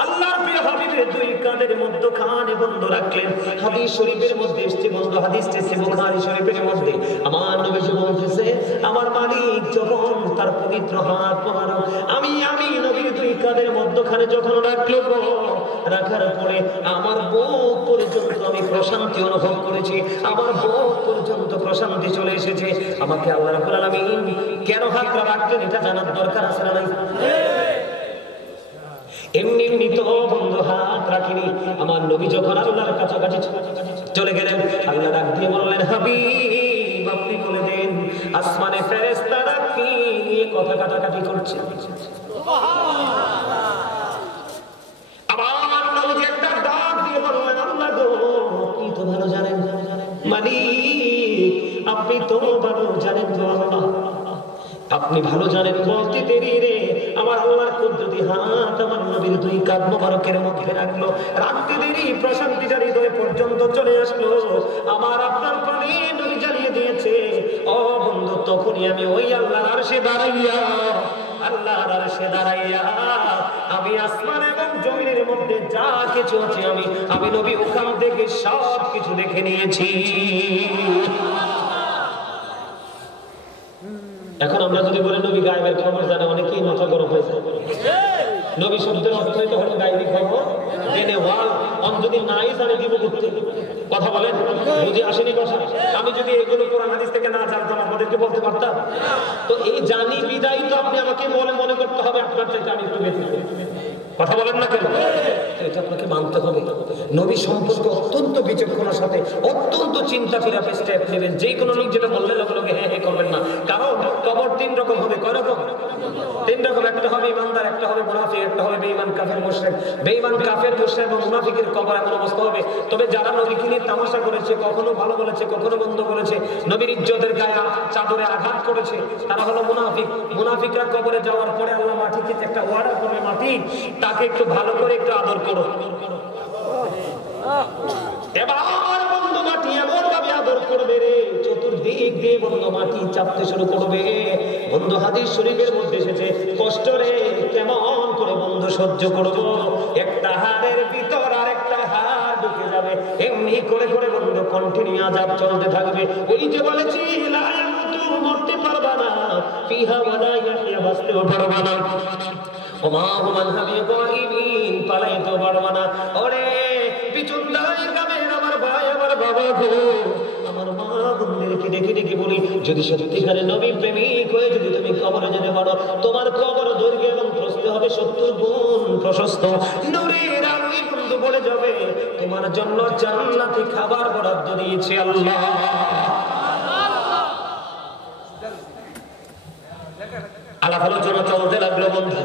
আল্লাহর প্রিয় হাবিবের দুই কাঁধের মধ্যখানে বন্ধ রাখলেন। হাদিস শরীফের মধ্যে এসেছে বন্ধু, হাদিসটা এসেছে বুখারী শরীফের মধ্যে। আমার নবীজি বলতেছে, আমার মালিক যখন তার পবিত্র হাত মোবারক আমি নবীর দুই কাঁধের মধ্যখানে যখন রাখলো, রাখার পরে আমার বুক পর্যন্ত আমি প্রশান্তি অনুভব করেছি, আমার বুক পর্যন্ত প্রশান্তি চলে এসেছে। আমাকে আল্লাহ রাব্বুল আলামিন কেন হাতটা রাখলেন এটা জানার দরকার আছে না নাই? এমনি এমনি তো বন্ধু হাত রাখিনি। আমার নবী যখন আল্লাহর কাছাকাছি চলে গেলেন, আল্লাহ ডাক দিয়ে বললেন, হাবিব আপনি বলে দেন আসমানে ফেরেশতারা কি নিয়ে কথা কাটাকাটি করছে? আমার নবী একটা ডাক দিয়ে বললেন, আল্লাহ গো আপনি তো ভালো জানেন, মালিক আপনি তো ভালো জানেন গো আল্লাহ, আপনি ভালো জানেন বলতে দেরি রে আমার আল্লাহর কুদরতি হাত আমার নবীর দুই কাঁধ মোবারকের মধ্যে রাখলো, রাখতে দেরি প্রশান্তিটা হৃদয় পর্যন্ত চলে আসলো। আমার আপনার প্রাণে নবী জানিয়ে দিয়েছে, ও বন্ধু তখনই আমি ওই আল্লাহর আরশে দাঁড়াইয়া আমি আসমান এবং জমিনের মধ্যে যা কিছু আছে আমি নবী ওখান থেকে সব কিছু দেখে নিয়েছি। এখন আমরা যদি বলি নবী গায়েবের খবর জানে, অনেকেই মাথা গরম হয়ে যায়। নবী শব্দের অর্থ হলো গায়েবী খবর জেনে ওয়াল, যদি নাই জানে দিব করতে। কথা বলেন, বুঝে আসেনি কথা? আমি যদি এগুলো কোরআন হাদিস থেকে না জানতাম আপনাদেরকে বলতে পারতাম? তো এই জানি বিদায় তো আপনি আমাকে মনে করতে হবে আপনার চাইতে আমি একটু বেশি। কথা বলেন না কেন? এটা আপনাকে মানতে হবে। নবী সম্পর্কে অত্যন্ত বিচক্ষণতার সাথে অত্যন্ত চিন্তা করে আপনি স্টেপ নেবেন। যে কোনো লোক যেটা বললে লোকে হ্যাঁ করবেন না, কারণ কবর তিন রকম হবে। কয় রকম? তিন রকম। একটা হবে ইমানদার, একটা হবে মুনাফিক, একটা হবে বেঈমান কাফের মুশরিক। বেঈমান কাফের মুশরিক এবং মুনাফিকের কবর এমন অবস্থা হবে। তবে যারা নবীকে নিয়ে তামাশা করেছে, কখনো ভালো বলেছে, কখনো মন্দ বলেছে, নবীর ইজ্জতের গায়ে চাদরে আঘাত করেছে, তারা হলো মুনাফিক। মুনাফিকরা কবরে যাওয়ার পরে আল্লাহ মাটিতে একটা ওয়াদা করবে, মাটি তাকে একটু ভালো করে একটু আদর করো। এবার বন্ধু মাটি এমন ভাবে আদর করবে রে, চতুর্দিক দিয়ে বন্ধু মাটি চাপতে শুরু করবে। বন্ধু হাদিস শরীফের মধ্যে এসেছে, কষ্ট রে কেমন করে বন্ধু সহ্য করবো, একটা হাড়ের ভিতর আর একটা হাড় ঢুকে যাবে, এমনি করে করে বন্ধু কন্টিনিউ আযাব চলতে থাকবে। ওই যে বলেছি লা ইয়ামুতু, মরতে পারবা না, ফিহা ওয়ালা ইয়াহইয়া, বাঁচতেও পারবা না, ওমা হুমান হাবিবিন, পালাইতে পারবা না। ওরে পিছন দাঁড়াই কামের আমার ভাই আমার বাবা গো, আমার মা বোনদেরকে ডেকে ডেকে বলি, যদি সত্যিকারে নবী প্রেমিক হয়ে যদি তুমি কবরে যেতে পারো, তোমার কবর দৈর্ঘ্য এবং প্রস্থ হবে 70 গুণ তোমার জন্য জান্নাতি খাবার বরাদ্দ দিয়েছে আল্লাহ। আলাপ আলোচনা চলতে লাগলো বন্ধু,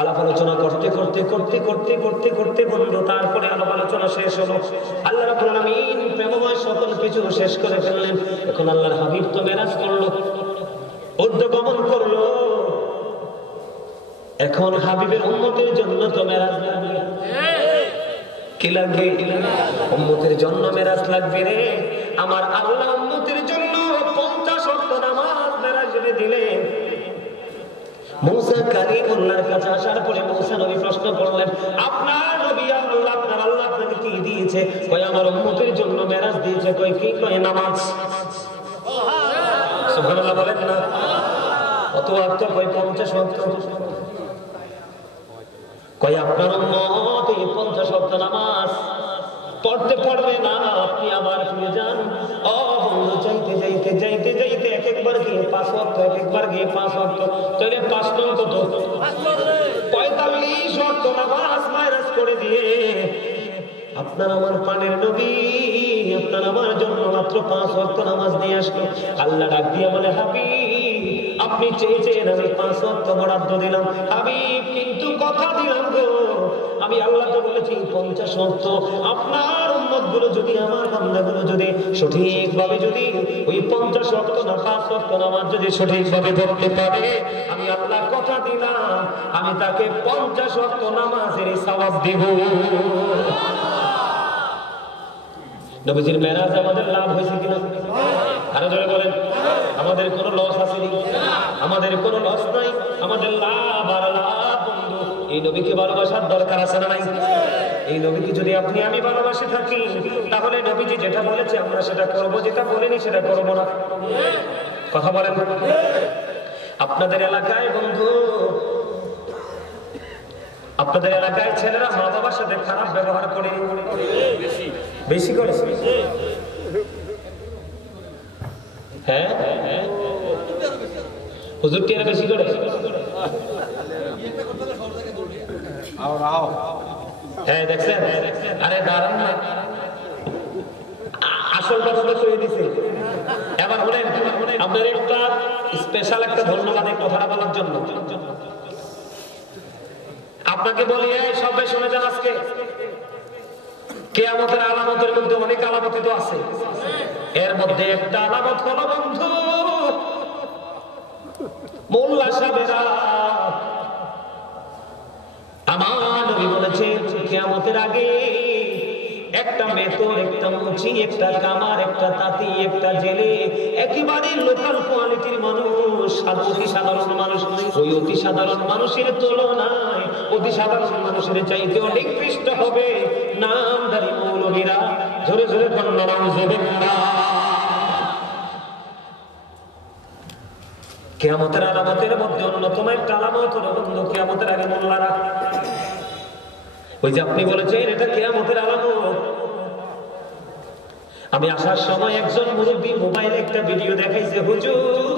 আলাপ আলোচনা করতে করতে করতে করতে করতে করতে বন্ধু, তারপরে আলাপ আলোচনা শেষ হলো। আল্লাহ রাব্বুল আলামিন প্রেমময় সকল কিছু শেষ করে ফেললেন। এখন আল্লাহর হাবিব তো মেরাজ করলো, উদ্যগমন করলো। এখন হাবিবের উম্মতের জন্য তো মেরাজ লাগবে, কি লাগবে? উম্মতের জন্য মেরাজ লাগবে রে আমার আল্লাহ। উম্মতের জন্য 50 ওয়াক্ত নামাজ মেরাজে দিলেন। মুসা কালিমুল্লাহর কাছে আসার পরে মুসা নবী প্রশ্ন করলেন, আপনার নবী আল্লাহ, আপনার আল্লাহ আপনাকে কি দিয়েছে? কয় আমার উম্মতের জন্য মেরাজ দিয়েছে। কয় কি? কয় নামাজ। সুবহানাল্লাহ বলেন না। কত ওয়াক্ত? কয় 50 ওয়াক্ত। কয় আপনার উম্মত এই 50 ওয়াক্ত নামাজ পড়তে পারবে না, আপনি আবার ফিরে যান। ও বন্ধু, যাইতে যাইতে যাইতে যাইতে এক একবার গিয়ে 5 ওয়াক্ত, এক একবার গিয়ে 5 ওয়াক্ত, তাহলে 5 নং কত? 45 ওয়াক্ত নামাজ মাইনাস করে দিয়ে আপনার আমার পানের নবী আপনার আমার জন্য মাত্র 5 ওয়াক্ত নামাজ নিয়ে আসলো। আল্লাহ ডাক দিয়ে বলে, হাবিব আপনি চেয়েছেন আমি 5 ওয়াক্ত বরাদ্দ দিলাম হাবিব, কিন্তু কথা দিলাম গো আমি আল্লাহ তো বলেছি 50 ওয়াক্ত। আপনার উম্মত গুলো যদি, আমার বান্দা গুলো যদি সঠিকভাবে যদি ওই 50 ওয়াক্ত না 5 ওয়াক্ত নামাজ যদি সঠিকভাবে পড়তে পারে, আমি আল্লাহ কথা দিলাম আমি তাকে 50 ওয়াক্ত নামাজের সওয়াব দেব। নবীজির মেরাজ আমাদের লাভ হয়েছে কিনা? আরো জোরে বলেন। আমাদের কোনো লস আসেনি, আমাদের কোনো লস নাই, আমাদের লাভ আর লাভ বন্ধু। এই নবীকে ভালোবাসার দরকার আছে না নাই? এই নবীকে যদি আপনি আমি ভালোবাসে থাকি, তাহলে নবীজি যেটা বলেছে আমরা সেটা করব, যেটা বলেনি সেটা করব না। কথা বলেন। আপনাদের এলাকায় বন্ধু, আপনাদের এলাকায় ছেলেরা মা বাবার সাথে খারাপ ব্যবহার করে, বেশি করে। হ্যাঁ, হুজুর টিয়ারা বেশি করে। হ্যাঁ দেখছেন? আরে দাঁড়ান না, আসল কথাটা কয়ে দিছে। এবার বলেন, আপনার একটা স্পেশাল একটা ধন্যবাদ এই কথাটা বলার জন্য। আপনাকে বলি, সবাই শুনে যান, আজকে কিয়ামতের আলামতের মধ্যে অনেক আলামতি তো আছে, এর মধ্যে একটা আলামত হলো বন্ধু, মোল্লা সাহেবেরা, আমার নবী বলেছে কিয়ামতের আগে একটা মেতর, একটা মুচি, একটা কামার, একটা তাঁতি, একটা জেলে, একেবারে লোকাল কোয়ালিটির মানুষ, অতি সাধারণ মানুষ, ওই অতি সাধারণ মানুষের তুলনায় অতি সাধারণ মানুষের চাইতে অনেক নিকৃষ্ট হবে নামধারী মৌলবীরা। জোরে জোরে কন্যা নাউজুবিল্লাহ। কিয়ামতের আলামতের মধ্যে অন্যতম একটা আলামত হলো বন্ধু, কিয়ামতের আগে মোল্লারা, ওই যে আপনি বলেছেন এটা কিয়ামতের আলামত। আমি আসার সময় একজন মুরব্বী মোবাইলে একটা ভিডিও দেখাইছে, হুজুর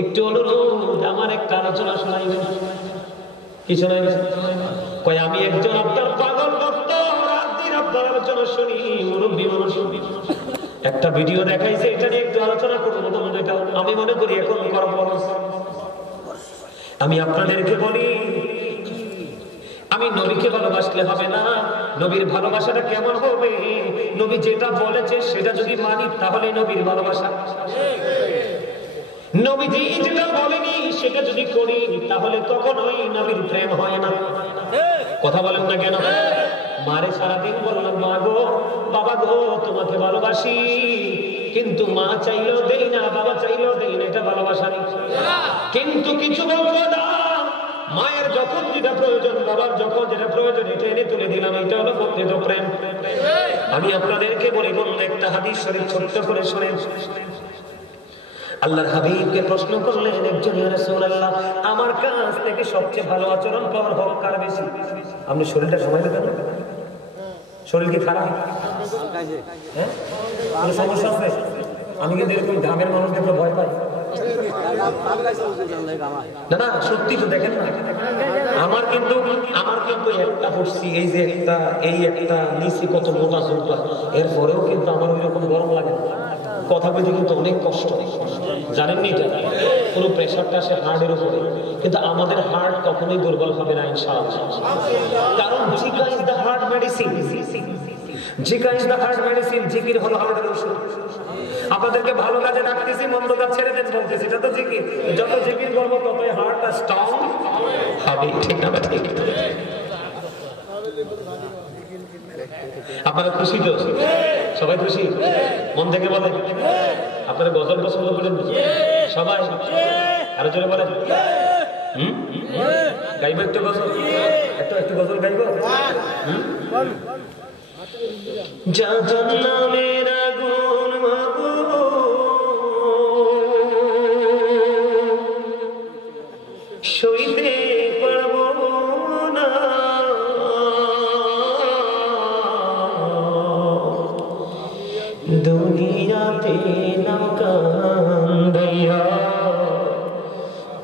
একটু অনুরোধ আমার একটা আলোচনা শোনাইবেন। কি শোনাইবেন? কয় আমি একজন আপনার পাগল ভক্ত, রাত দিন আপনার আলোচনা শুনি, মুরব্বী মানুষ একটা ভিডিও দেখাইছে, এটা নিয়ে একটু আলোচনা করবো বন্ধু। এটা আমি মনে করি এখন করা ফরজ। আমি আপনাদেরকে বলি, আমি নবীকে ভালোবাসলে হবে না, নবীর ভালোবাসাটা কেমন হবে? নবী যেটা বলেছে সেটা যদি মানি তাহলে নবীর ভালোবাসা। নবীজি যেটা বলেনি সেটা যদি করি তাহলে কখনোই নবীর প্রেম হয় না। কথা বলেন না কেন? মারে সারাদিন বললাম, মা গো বাবা গো তোমাকে ভালোবাসি, কিন্তু মা চাইলেও দেই না, বাবা চাইলেও দেই না, এটা ভালোবাসা নেই। কিন্তু কিছু বলবো না, মায়ের যখন যেটা প্রয়োজন, বাবার যখন যেটা প্রয়োজন, এটা এনে তুলে দিলাম, এটা হলো প্রকৃত প্রেম। আমি আপনাদেরকে বলি বন্ধু, একটা হাদিস শরীফ ছোট্ট করে শোনেন। আল্লাহর হাবিবকে প্রশ্ন করলেন একজন, ইয়া রাসূলুল্লাহ আমার কাছ থেকে সবচেয়ে ভালো আচরণ পাওয়ার হক কার বেশি? আপনি শরীরটা সময় দেবেন না? শরীর কি খারাপ? হ্যাঁ, কোনো সমস্যা আছে? আমি কিন্তু এরকম গ্রামের মানুষ দেখলে ভয় পাই। না না সত্যি তো দেখেন না, আমার কিন্তু একটা পড়ছি, এই যে একটা নিচে কত মোটা চুলটা, এরপরেও কিন্তু আমার ওইরকম গরম লাগে না। কথা বলতে কিন্তু অনেক কষ্ট, জানেননি এটা? পুরো প্রেশারটা আসে হার্টের উপরে, কিন্তু আমাদের হার্ট কখনোই দুর্বল হবে না ইনশাআল্লাহ, কারণ Zika is the heart medicine. Zika is the heart medicine, জিকির হলো হার্টের ওষুধ। আপনাদেরকে ভালো কাজে রাখতেছি, মন্দ কাজ ছেড়ে দেন বলতেছি, এটা তো জিকির। যত জিকির করবো ততই হার্টটা স্ট্রং হবে, ঠিক না? ঠিক। আপনারা খুশি তো? সবাই খুশি? মন থেকে বলেন। আপনারা গজল পছন্দ করেন সবাই? আরো জোরে বলেন। গাইব একটু গজল, একটু গজল গাইব। জাহান্নামের আগুন মাগো সইতে পারবো না, দুনিয়াতে নাম কান্দাইয়া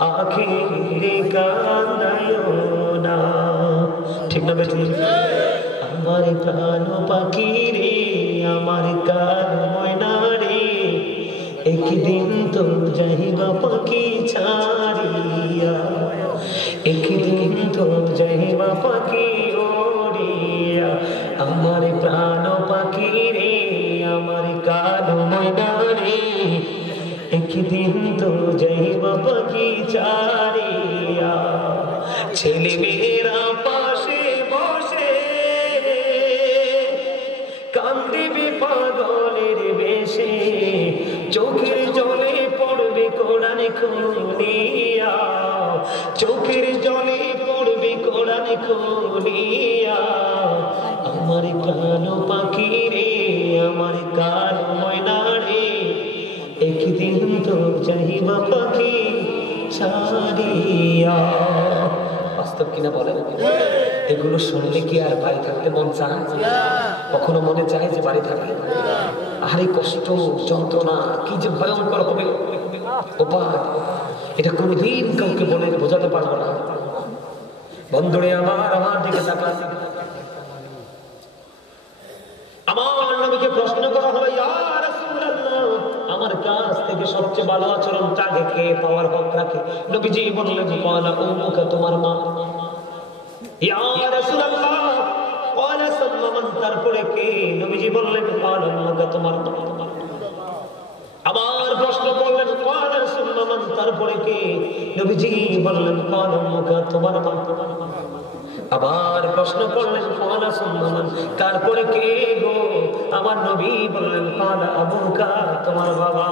আখিরে কান্দাইও না, ঠিক না বেটি? আমার প্রাণ পাখি রে, আমার কার ময়না রে, একদিন তো যাইবা পাখি ছাড়িয়া, একদিন তো যাইবা পাখি ওড়িয়া। আমার প্রাণ পাখি রে, আমার কার ময়না রে, একদিন তো যাইবা পাখি ছাড়িয়া। ছেলে মেয়েরা পাশে বসে কান্দিবে পাগলের বেশে, চোখের জলে পড়বে কোরআন খুলিয়া, চোখের জলে পড়বে কোরআন খুলিয়া। আমার প্রাণ পাখি রে, আমার কান ময়না রে, একদিন তো যাইবা পাখি ছাড়িয়া। বাস্তব কিনা বলেন? এগুলো শুনলে কি আর বাড়ি থাকতে মন চায়? কখনো মনে চায় যে বাড়ি থাকে? আরে কষ্ট, যন্ত্রণা কি যে ভয়ঙ্কর হবে উপায়, এটা কোনদিন কাউকে বলে বোঝাতে পারবো না। বন্ধুরে আমার দিকে তাকান। আমার নবীকে প্রশ্ন করা হলো, ইয়া রাসূলুল্লাহ, আমার কাছ থেকে সবচেয়ে ভালো আচরণ তাকে কে পাওয়ার হক রাখে? নবীজি বললেন, ক্বালা উম্মুকা, তোমার মা। ইয়া রাসূলুল্লাহ, ক্বালা সুম্মা মান, তারপরে কে? নবীজি বললেন, ক্বালা উম্মুকা, তোমার মা। আবার প্রশ্ন করলেন, ক্বালা সুম্মা মান, তারপরে কে? নবীজি বললেন, ক্বালা উম্মুকা, তোমার মা। আবার প্রশ্ন করলেন, ক্বালা সুম্মা মান, তারপরে কে গো? আমার নবী বললেন, ক্বালা আবুকা, তোমার বাবা।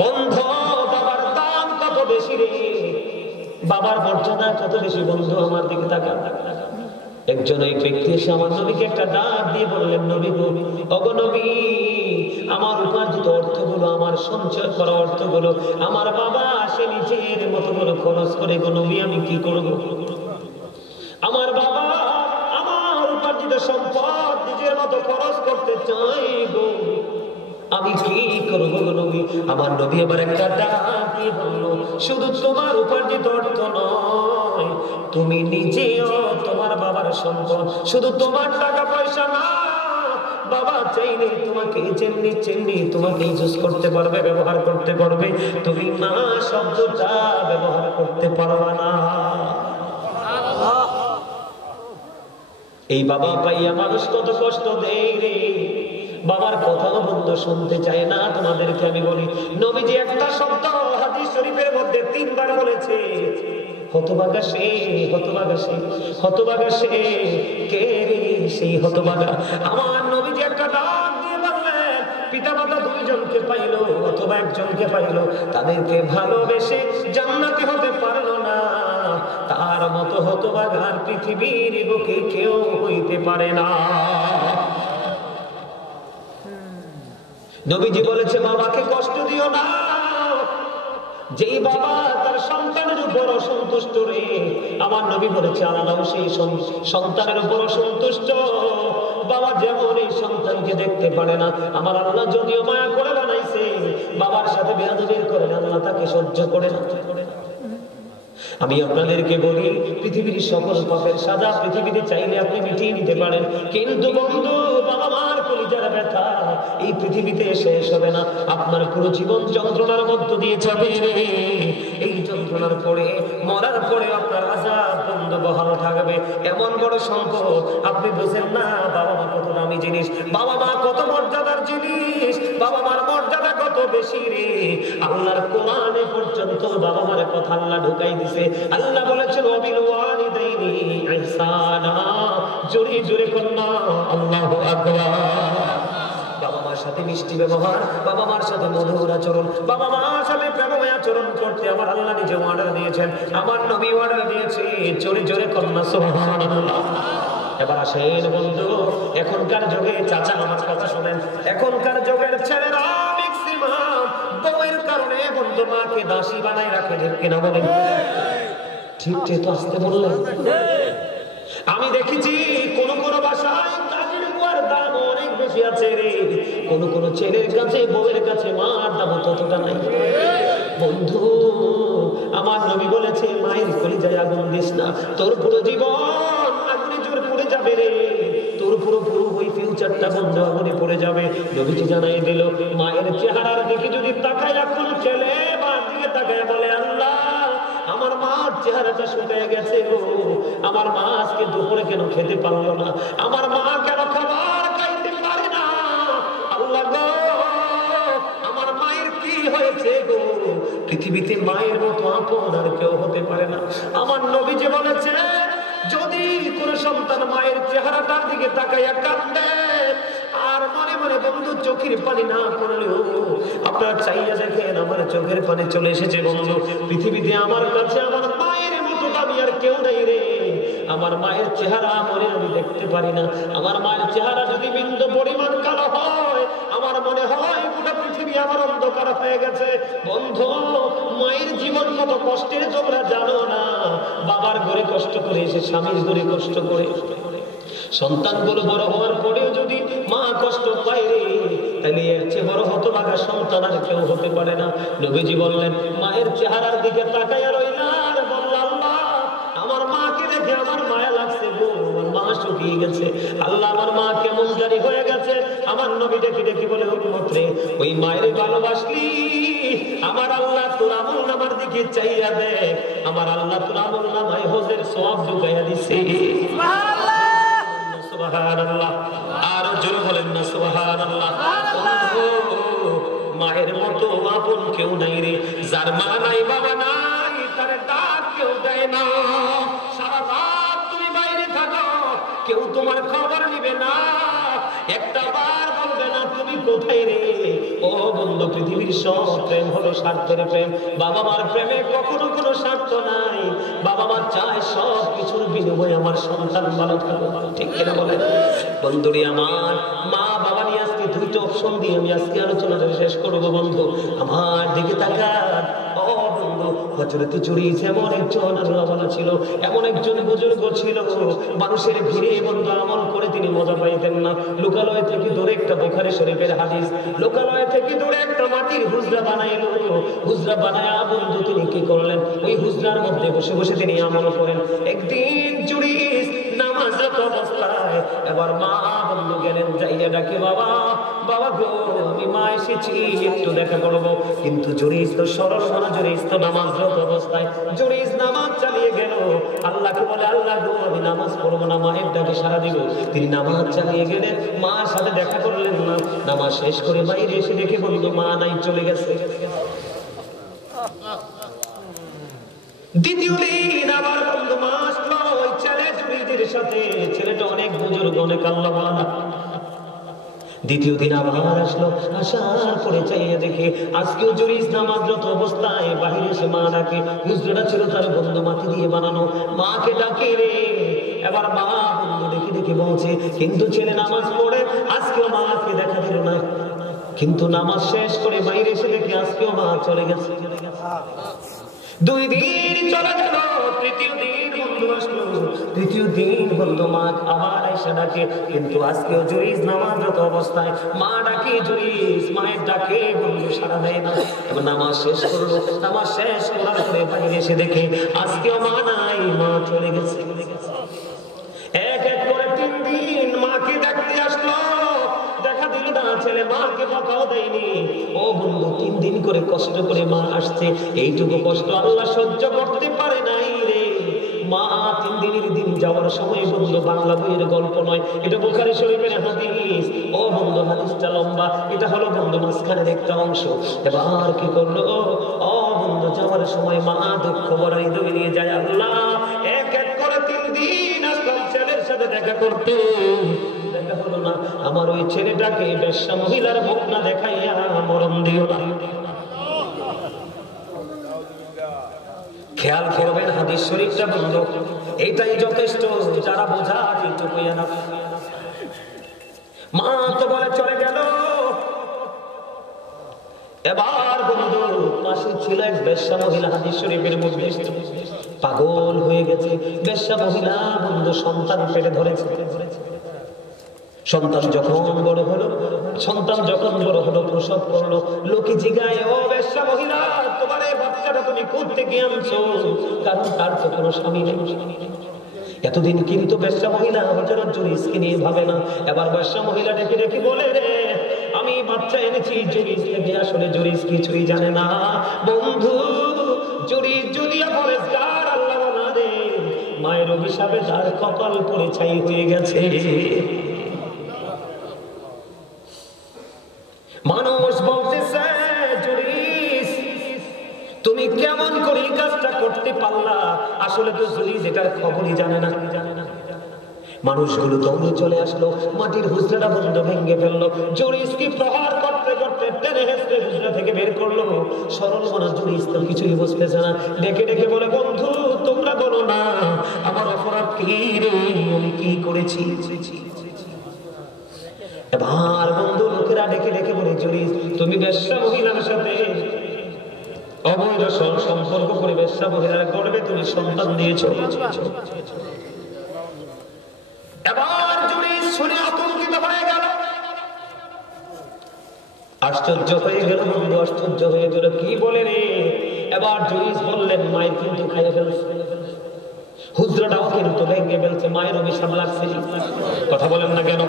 বন্ধু, বাবার দাম কত বেশি রে, বাবার মর্যাদা কত বেশি। বন্ধু আমার দিকে তাকান। একজন এই ব্যক্তি এসে আমার নবীকে একটা ডাক দিয়ে বললেন, নবী গো, ওগো নবী, আমার উপার্জিত অর্থগুলো, আমার সঞ্চয় করা অর্থগুলো আমার বাবা সে নিজের মতো করে খরচ করে, গো নবী আমি কি করব? আমার বাবা আমার উপার্জিত সম্পদ নিজের মতো খরচ করতে চাই গো, আমি কি করবো গো নবী? আমার নবী আবার একটা ডাক দিয়ে বলল, শুধু তোমার উপার্জিত অর্থ নয়, তুমি নিজেও তোমার বাবার সম্পদ, শুধু তোমার টাকা পয়সা না, বাবা চাইলে তোমাকে চেন্নি তোমাকে ইউজ করতে পারবে, ব্যবহার করতে পারবে, তুমি মা শব্দটা ব্যবহার করতে পারবে না। এই বাবা পাইয়া মানুষ কত কষ্ট দেয় রে, বাবার কথাও বন্ধু শুনতে চায় না। তোমাদেরকে আমি বলি, নবীজি একটা শব্দ হাদিস শরীফের মধ্যে 3 বার বলেছে, হতভাগা সে, হতভাগা সে, হতভাগা সে। কে রে সেই হতভাগা? আমার নবীজি একটা ডাক দিয়ে বললেন, পিতামাতা 2 জনকে পাইলো অথবা 1 জনকে পাইলো, তাদেরকে ভালোবেসে জান্নাতি হতে পারলো না, তার মতো হতভাগার পৃথিবীর বুকে কেউ হইতে পারে না। নবীজি বলেছে, বাবাকে কষ্ট দিও না। যেই বাবা তার সন্তানের উপর অসন্তুষ্ট রে, আমার নবী বলেছে আল্লাহও সেই সন্তানের উপর অসন্তুষ্ট। বাবা যেমন এই সন্তানকে দেখতে দেখতে পারে না। আমার আল্লাহ যদিও মায়া করে বানাইছে, বাবার সাথে বেয়াদবির করে আল্লাহ তাকে সহ্য করে না। আমি আপনাদেরকে বলি, পৃথিবীর সকল পাপের সাজা পৃথিবীতে চাইলে আপনি মিটিয়ে নিতে পারেন, কিন্তু বন্ধু বাবা মার কলিজার ব্যথা এই পৃথিবীতে শেষ হবে না। আপনার পুরো জীবন যন্ত্রণার মধ্য দিয়ে যাবে। এই যন্ত্রণার পরে মরার পরে আপনার আযাব বন্ধ বহাল থাকবে। এমন বড় সম্পদ আপনি বুঝেন না। বাবা মা কত দামি জিনিস, বাবা মা কত মর্যাদার জিনিস, বাবা মার মর্যাদা কত বেশি রে। আল্লাহর কোরআনে পর্যন্ত বাবা মার কথা আল্লাহ ঢুকাই দিছে। আল্লাহ বলেছেন ওয়াবিল ওয়ালিদাইনি ইহসানা, জোরে জোরে কন্না আল্লাহু আকবার। বাবা মার সাথে মিষ্টি ব্যবহার, বাবা মার সাথে মধুর আচরণ, বাবা মার সাথে প্রেমময় আচরণ করতে আমার আল্লাহ নিজে অর্ডার দিয়েছেন, আমার নবী অর্ডার দিয়েছে। জোরে জোরে কন্না সুবহানাল্লাহ। এবার আসেন বন্ধু, এখনকার যুগে চাচা আমার কথা শুনেন, এখনকার যুগের ছেলেরা ম্যাক্সিমাম বউয়ের কারণে বন্ধু মাকে দাসী বানায় রাখে। ঠিক কিনা বলেন? ঠিক তো আসতে বললেন। আমি দেখেছি কোন কোন বাসায় কাজের বুয়ার দাম অনেক বেশি আছে রে। কোন কোন ছেলের কাছে বউয়ের কাছে মার দাম ততটা নাই। বন্ধু আমার নবী বলেছে মায়ের কলিজায় আগুন দিস না, তোর পুরো জীবন আগুনে জোর পড়ে যাবে রে। তোর পুরো ওই ফিউচারটা বন্ধ আগুনে পড়ে যাবে। নবীজি জানাই দিল, মায়ের চেহারার দিকে যদি তাকায় এখন ছেলে মার দিকে তাকায় বলে আল্লাহ আমার মার চেহারাটা শুকিয়ে গেছে গো, আমার মা আজকে দুপুরে কেন খেতে পারলো না, আমার মা কেন খাবার খাইতে পারে না, আল্লাহ গো আমার মায়ের কি হয়েছে গো। পৃথিবীতে মায়ের মতো আপন আর কেউ হতে পারে না। আমার নবী যে বলেছে যদি কোন সন্তান মায়ের চেহারাটার দিকে তাকাইয়া কাঁদে আর মনে মনে বন্ধু চোখের পানি না পড়লেও আপনারা চাইয়া দেখেন আমার চোখের পানি চলে এসেছে বন্ধু। পৃথিবীতে আমার কাছে আমার মায়ের মতো দামি আর কেউ নেই রে। আমার মায়ের চেহারা মনে আমি দেখতে পারি না। আমার মায়ের চেহারা যদি বিন্দু পরিমাণ কালো হয় আমার মনে হয় গোটা পৃথিবী আমার অন্ধকার হয়ে গেছে। বন্ধু মায়ের জীবন কত কষ্টের তোমরা জানো না। বাবার ঘরে কষ্ট করে এসে স্বামীর ঘরে কষ্ট করে সন্তানগুলো বড় হওয়ার পরেও যদি মা কষ্ট পায় রে, তাহলে এর চেয়ে বড় হতভাগা সন্তান আর কেউ হতে পারে না। নবীজি বললেন মায়ের চেহারার দিকে তাকাইয়া রইলাম আর বললাম আল্লাহ আমার মাকে দেখে আমার মায়া লাগছে গো, আমার মা শুকিয়ে গেছে। আল্লাহ আমার মা কেমন জানি হয়ে গেছে। আমার নবী দেখি দেখি বলে উম্মত রে ওই মায়ের ভালোবাসলি আমার আল্লাহ তোর আমল নামার দিকে চাইয়া দেখ, আমার আল্লাহ তোর আমল নামায় হজের সওয়াব ঢুকাইয়া দিছে। সুবহানাল্লাহ। আর জোরে বলেন না সুবহানাল্লাহ। মায়ের মতো আপন কেউ নাই রে। যার মা নাই বাবা নাই তার ডাক কেউ দেয় না। সারা রাত তুমি বাইরে থাকো কেউ তোমার খবর নিবে না, একটা বার বলবে না তুমি কোথায় রে। ও বন্ধু পৃথিবীর সব প্রেম হলো স্বার্থের প্রেম। বাবা মার প্রেমে কখনো কোনো স্বার্থ নাই। বাবা মা চায় সব কিছুর বিনিময়ে আমার সন্তান ভালো থাকুক। ঠিক কিনা বলেন বন্ধুরি? আমার মা বাবা নিয়ে আজকে দুইটা অপশন দিয়ে আমি আজকে আলোচনাটা শেষ করবো। বন্ধু আমার দিকে তাকান। ও বন্ধু হযরত জুরাইজ এমন একজন আল্লাহওয়ালা ছিল, এমন একজন বুজুর্গ ছিল, মানুষের ভিড়ে বন্ধু আমল করে তিনি মজা পাইতেন না। লোকালয় থেকে দূরে একটা বুখারী শরীফের হাদিস, লোকালয় থেকে দূরে একটা মাটির হুজরা বানাইলো। হুজরা বানায়া বন্ধু তিনি কি করলেন, ওই হুজরার মধ্যে বসে বসে তিনি আমল করেন। একদিন জুরাইজ নামাজরত অবস্থায় এবার মা বন্ধু গেলেন, যাইয়া ডাকে বাবা বাবা গো আমি মা এসেছি একটু দেখা করবো। কিন্তু জুরাইজ তো সরল মনা, জুরাইজ তো নামাজরত অবস্থায়। জুরাইজ নামাজ চালিয়ে গেল, আল্লাহকে বলে আল্লাহ গো আমি নামাজ পড়বো না, মায়ের ডাকে সারা দিব। তিনি নামাজ চালিয়ে গেলেন, মার সাথে দেখা করলেন না। নামাজ শেষ করে বাইরে এসে দেখে বন্ধু মা নাই, চলে গেছে। দ্বিতীয় দিন আবার বন্ধু মা আসলো ওই ছেলে জুরাইজের সাথে। ছেলেটা অনেক বুজুর্গ, অনেক আল্লাহওয়ালা। দ্বিতীয় দিন আবার আসলো, আসার পরে চাইয়া দেখে আজকেও জুরাইজ নামাজরত অবস্থায় বাহিরে এসে মা ডাকে। হুজরাটা ছিল তার বন্ধু মাটি দিয়ে বানানো, মাকে ডাকে রে। এবার মা বন্ধু দেখে দেখে বলছে, কিন্তু ছেলে নামাজ পড়ে আজকেও মাকে দেখা দিল না। কিন্তু নামাজ শেষ করে বাইরে এসে দেখে আজকেও মা চলে গেছে। 2 দিন চলে গেল, তৃতীয় দিন বন্ধু আসলো। তৃতীয় দিন বন্ধু মা আবার এসে ডাকে, কিন্তু আজকেও জুরিজ নামাজরত অবস্থায়। মা ডাকে জুরিজ, মায়ের ডাকে বন্ধু সাড়া দেয় না। এবার নামাজ শেষ করলো, নামাজ শেষ করার পরে বাইরে এসে দেখে আজকেও মা নাই, মা চলে গেছে। এক এক করে 3 দিন মাকে দেখতে আসলো, দেখা দিল না ছেলে, মাকে বকাও দেয়নি। ও বন্ধু 3 দিন করে কষ্ট করে মা আসছে, এইটুকু কষ্ট আল্লাহ সহ্য করতে পারে নাই রে। মা 3 দিনের দিন যাওয়ার সময় বন্ধু বাংলা বইয়ের গল্প নয়, এটা বুখারী শরীফের হাদিস। ও বন্ধু হাদিসটা লম্বা, এটা হলো বন্ধু মাঝখানের একটা অংশ। এবার কি করলো, ও বন্ধু যাওয়ার সময় মা দুঃখ ভরা হৃদয় নিয়ে যায়। আল্লাহ এক এক করে 3 দিন আসলাম ছেলের সাথে দেখা করতে, দেখা হলো না। আমার ওই ছেলেটাকে বেশ্যা মহিলার মুখ না দেখাইয়া মরণ দিও না। খেয়াল করবেন হাদিস শরীফটা বন্ধু, এইটাই যথেষ্ট। যারা বোঝা এইটুকুই না। মা তো বলে চলে গেল। এবার বন্ধু পাশে ছিল এক বেশ্যা মহিলা, হাদিস শরীফের মধ্যে পাগল হয়ে গেছে। বেশ্যা মহিলা বন্ধু সন্তান পেটে ধরেছে। সন্তান যখন বড় হলো, প্রসব করলো, লোকে জিগায়, ও বেশ্যা মহিলা তোমার এই বাচ্চাটা তুমি কোথা থেকে আনছো? কারণ তার তো কোনো স্বামী নেই। এতদিন কিন্তু বেশ্যা মহিলা হযরত জুরিজকে নিয়ে ভাবে না। এবার বেশ্যা মহিলা ডেকে ডেকে বলে, রে আমি বাচ্চা এনেছি জুরিজ থেকে। আসলে জুরিজ কিছুই জানে না বন্ধু। জুরিজ যদিও পরেশগার আল্লাহ না দে, মায়ের অভিশাপে তার কপাল পড়ে ছাই হয়ে গেছে। মানুষ বলতেছে, জুরিজ তুমি কেমন করে এই কাজটা করতে পারলা? আসলে তো জুরিজ এটার খবরই জানে না। মানুষগুলো দৌড়ে চলে আসলো, মাটির হুজরাটা বন্ধ ভেঙে ফেললো। জুরিজকে প্রহার করতে করতে টেনে হেসড়ে হুজরা থেকে বের করলো। সরল মনা জুরিজ তো কিছুই বুঝতেছে না, ডেকে ডেকে বলে, বন্ধু তোমরা বলো না আমার অপরাধ কি রে, আমি কি করেছি? এবার বন্ধু লোকেরা ডেকে ডেকে বলে, জুরিজ তুমি বেশ্যা মহিলার সাথে অবৈধ সম্পর্ক করে বেশ্যা মহিলার গর্ভে তুমি সন্তান দিয়েছো। এবার জুরিজ শুনে আতঙ্কিত হয়ে গেল, আশ্চর্য হয়ে গেল বন্ধু, আশ্চর্য হয়ে গেল। কি বলে রে? এবার জুরিজ বললেন, মায়ের কিন্তু খাইয়ে ফেলছে, হুজরাটাও কিন্তু ভেঙে ফেলছে, মায়ের অভিশাপ লাগছে। কথা বলেন না কেন?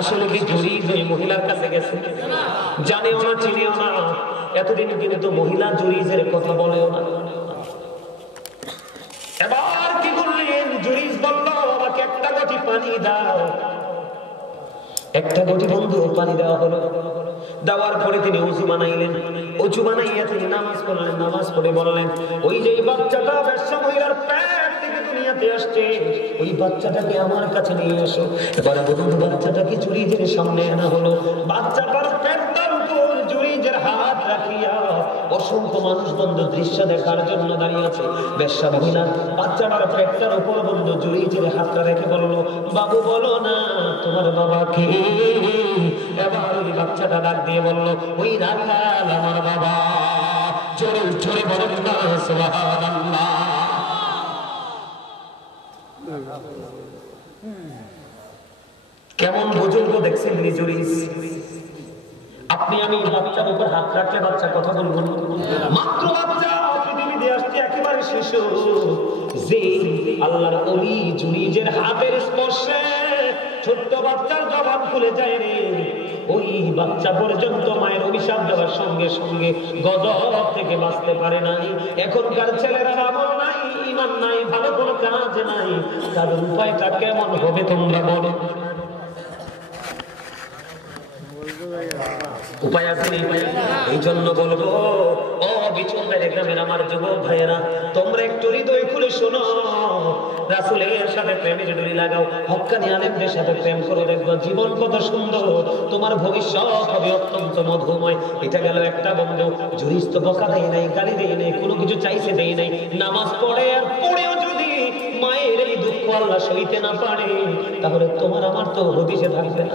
আসলে কি জুরিজ ওই মহিলার কাছে গেছে? জানেও না, চিনেও না। এতদিন কিন্তু মহিলা জুরিজের কথা বলেও না। এবার কি করলেন? জুরিজ বলল, আমাকে একটা গটি পানি দাও। একটা গটি বন্ধু পানি দেওয়া হলো। দেওয়ার পরে তিনি উযু বানাইলেন। উযু বানাইয়া তিনি নামাজ পড়লেন। নামাজ পড়ে বললেন, ওই যে বাচ্চাটা বেশ্যা মহিলার পেট থেকে দুনিয়াতে আসছে, ওই বাচ্চাটাকে আমার কাছে নিয়ে এসো। এবার বন্ধু বাচ্চাটাকে জুরিজের সামনে আনা হলো। বাচ্চাটার পেটটার উপর জুরিজের হাত রাখিয়া অসংখ্য মানুষ বন্ধু দৃশ্য দেখার জন্য দাঁড়িয়ে আছে। বেশ্যা মহিলা বাচ্চাটার পেটটার উপর বন্ধু জুরিজের হাতটা রেখে বলল, বাবু বলো না তোমার বাবা কে? এবার ওই বাচ্চাটা ডাক দিয়ে বলল, ওই রাখাল আমার বাবা। জোরে জোরে বলেন না সুবহানাল্লাহ। কেমন বুজুর্গ দেখছেন জুরিজ? আপনি আমি বাচ্চার উপর হাত রাখলে বাচ্চা কথা বলবো না। মাত্র বাচ্চা পৃথিবীতে আসছে, একেবারে শিশু। যে আল্লাহর ওলি জুরিজের হাতের স্পর্শে ছোট্ট বাচ্চার জবান খুলে যায় রে, ওই বাচ্চা পর্যন্ত মায়ের অভিশাপ দেওয়ার সঙ্গে সঙ্গে গজব থেকে বাঁচতে পারে নাই। এখনকার ছেলেরা আমল নাই, ঈমান নাই, ভালো কোনো কাজ নাই, তাদের উপায়টা কেমন হবে তোমরা বলো? উপায় আছে? এই জন্য বলবো, ও বিচুন্দার গ্রামের আমার যুবক ভাইয়েরা, তোমরা একটু হৃদয় খুলে শোনো। রাসূলের সাথে প্রেমের ডুরি লাগাও, হক্কানি আলেমদের সাথে প্রেম করো, দেখবে জীবন কত সুন্দর, তোমার ভবিষ্যৎ হবে অত্যন্ত মধুময়। এটা গেল একটা বন্ধু। জুরিজ তো বকা দেয় নাই, গালি দেয় নাই, কোনো কিছু চাইছে দেয় নাই। নামাজ পড়ে, আর পড়েও যদি মায়ের এই দুঃখ আল্লাহ সইতে না পারে, তাহলে তোমার আমার তো হদিসে থাকবে না।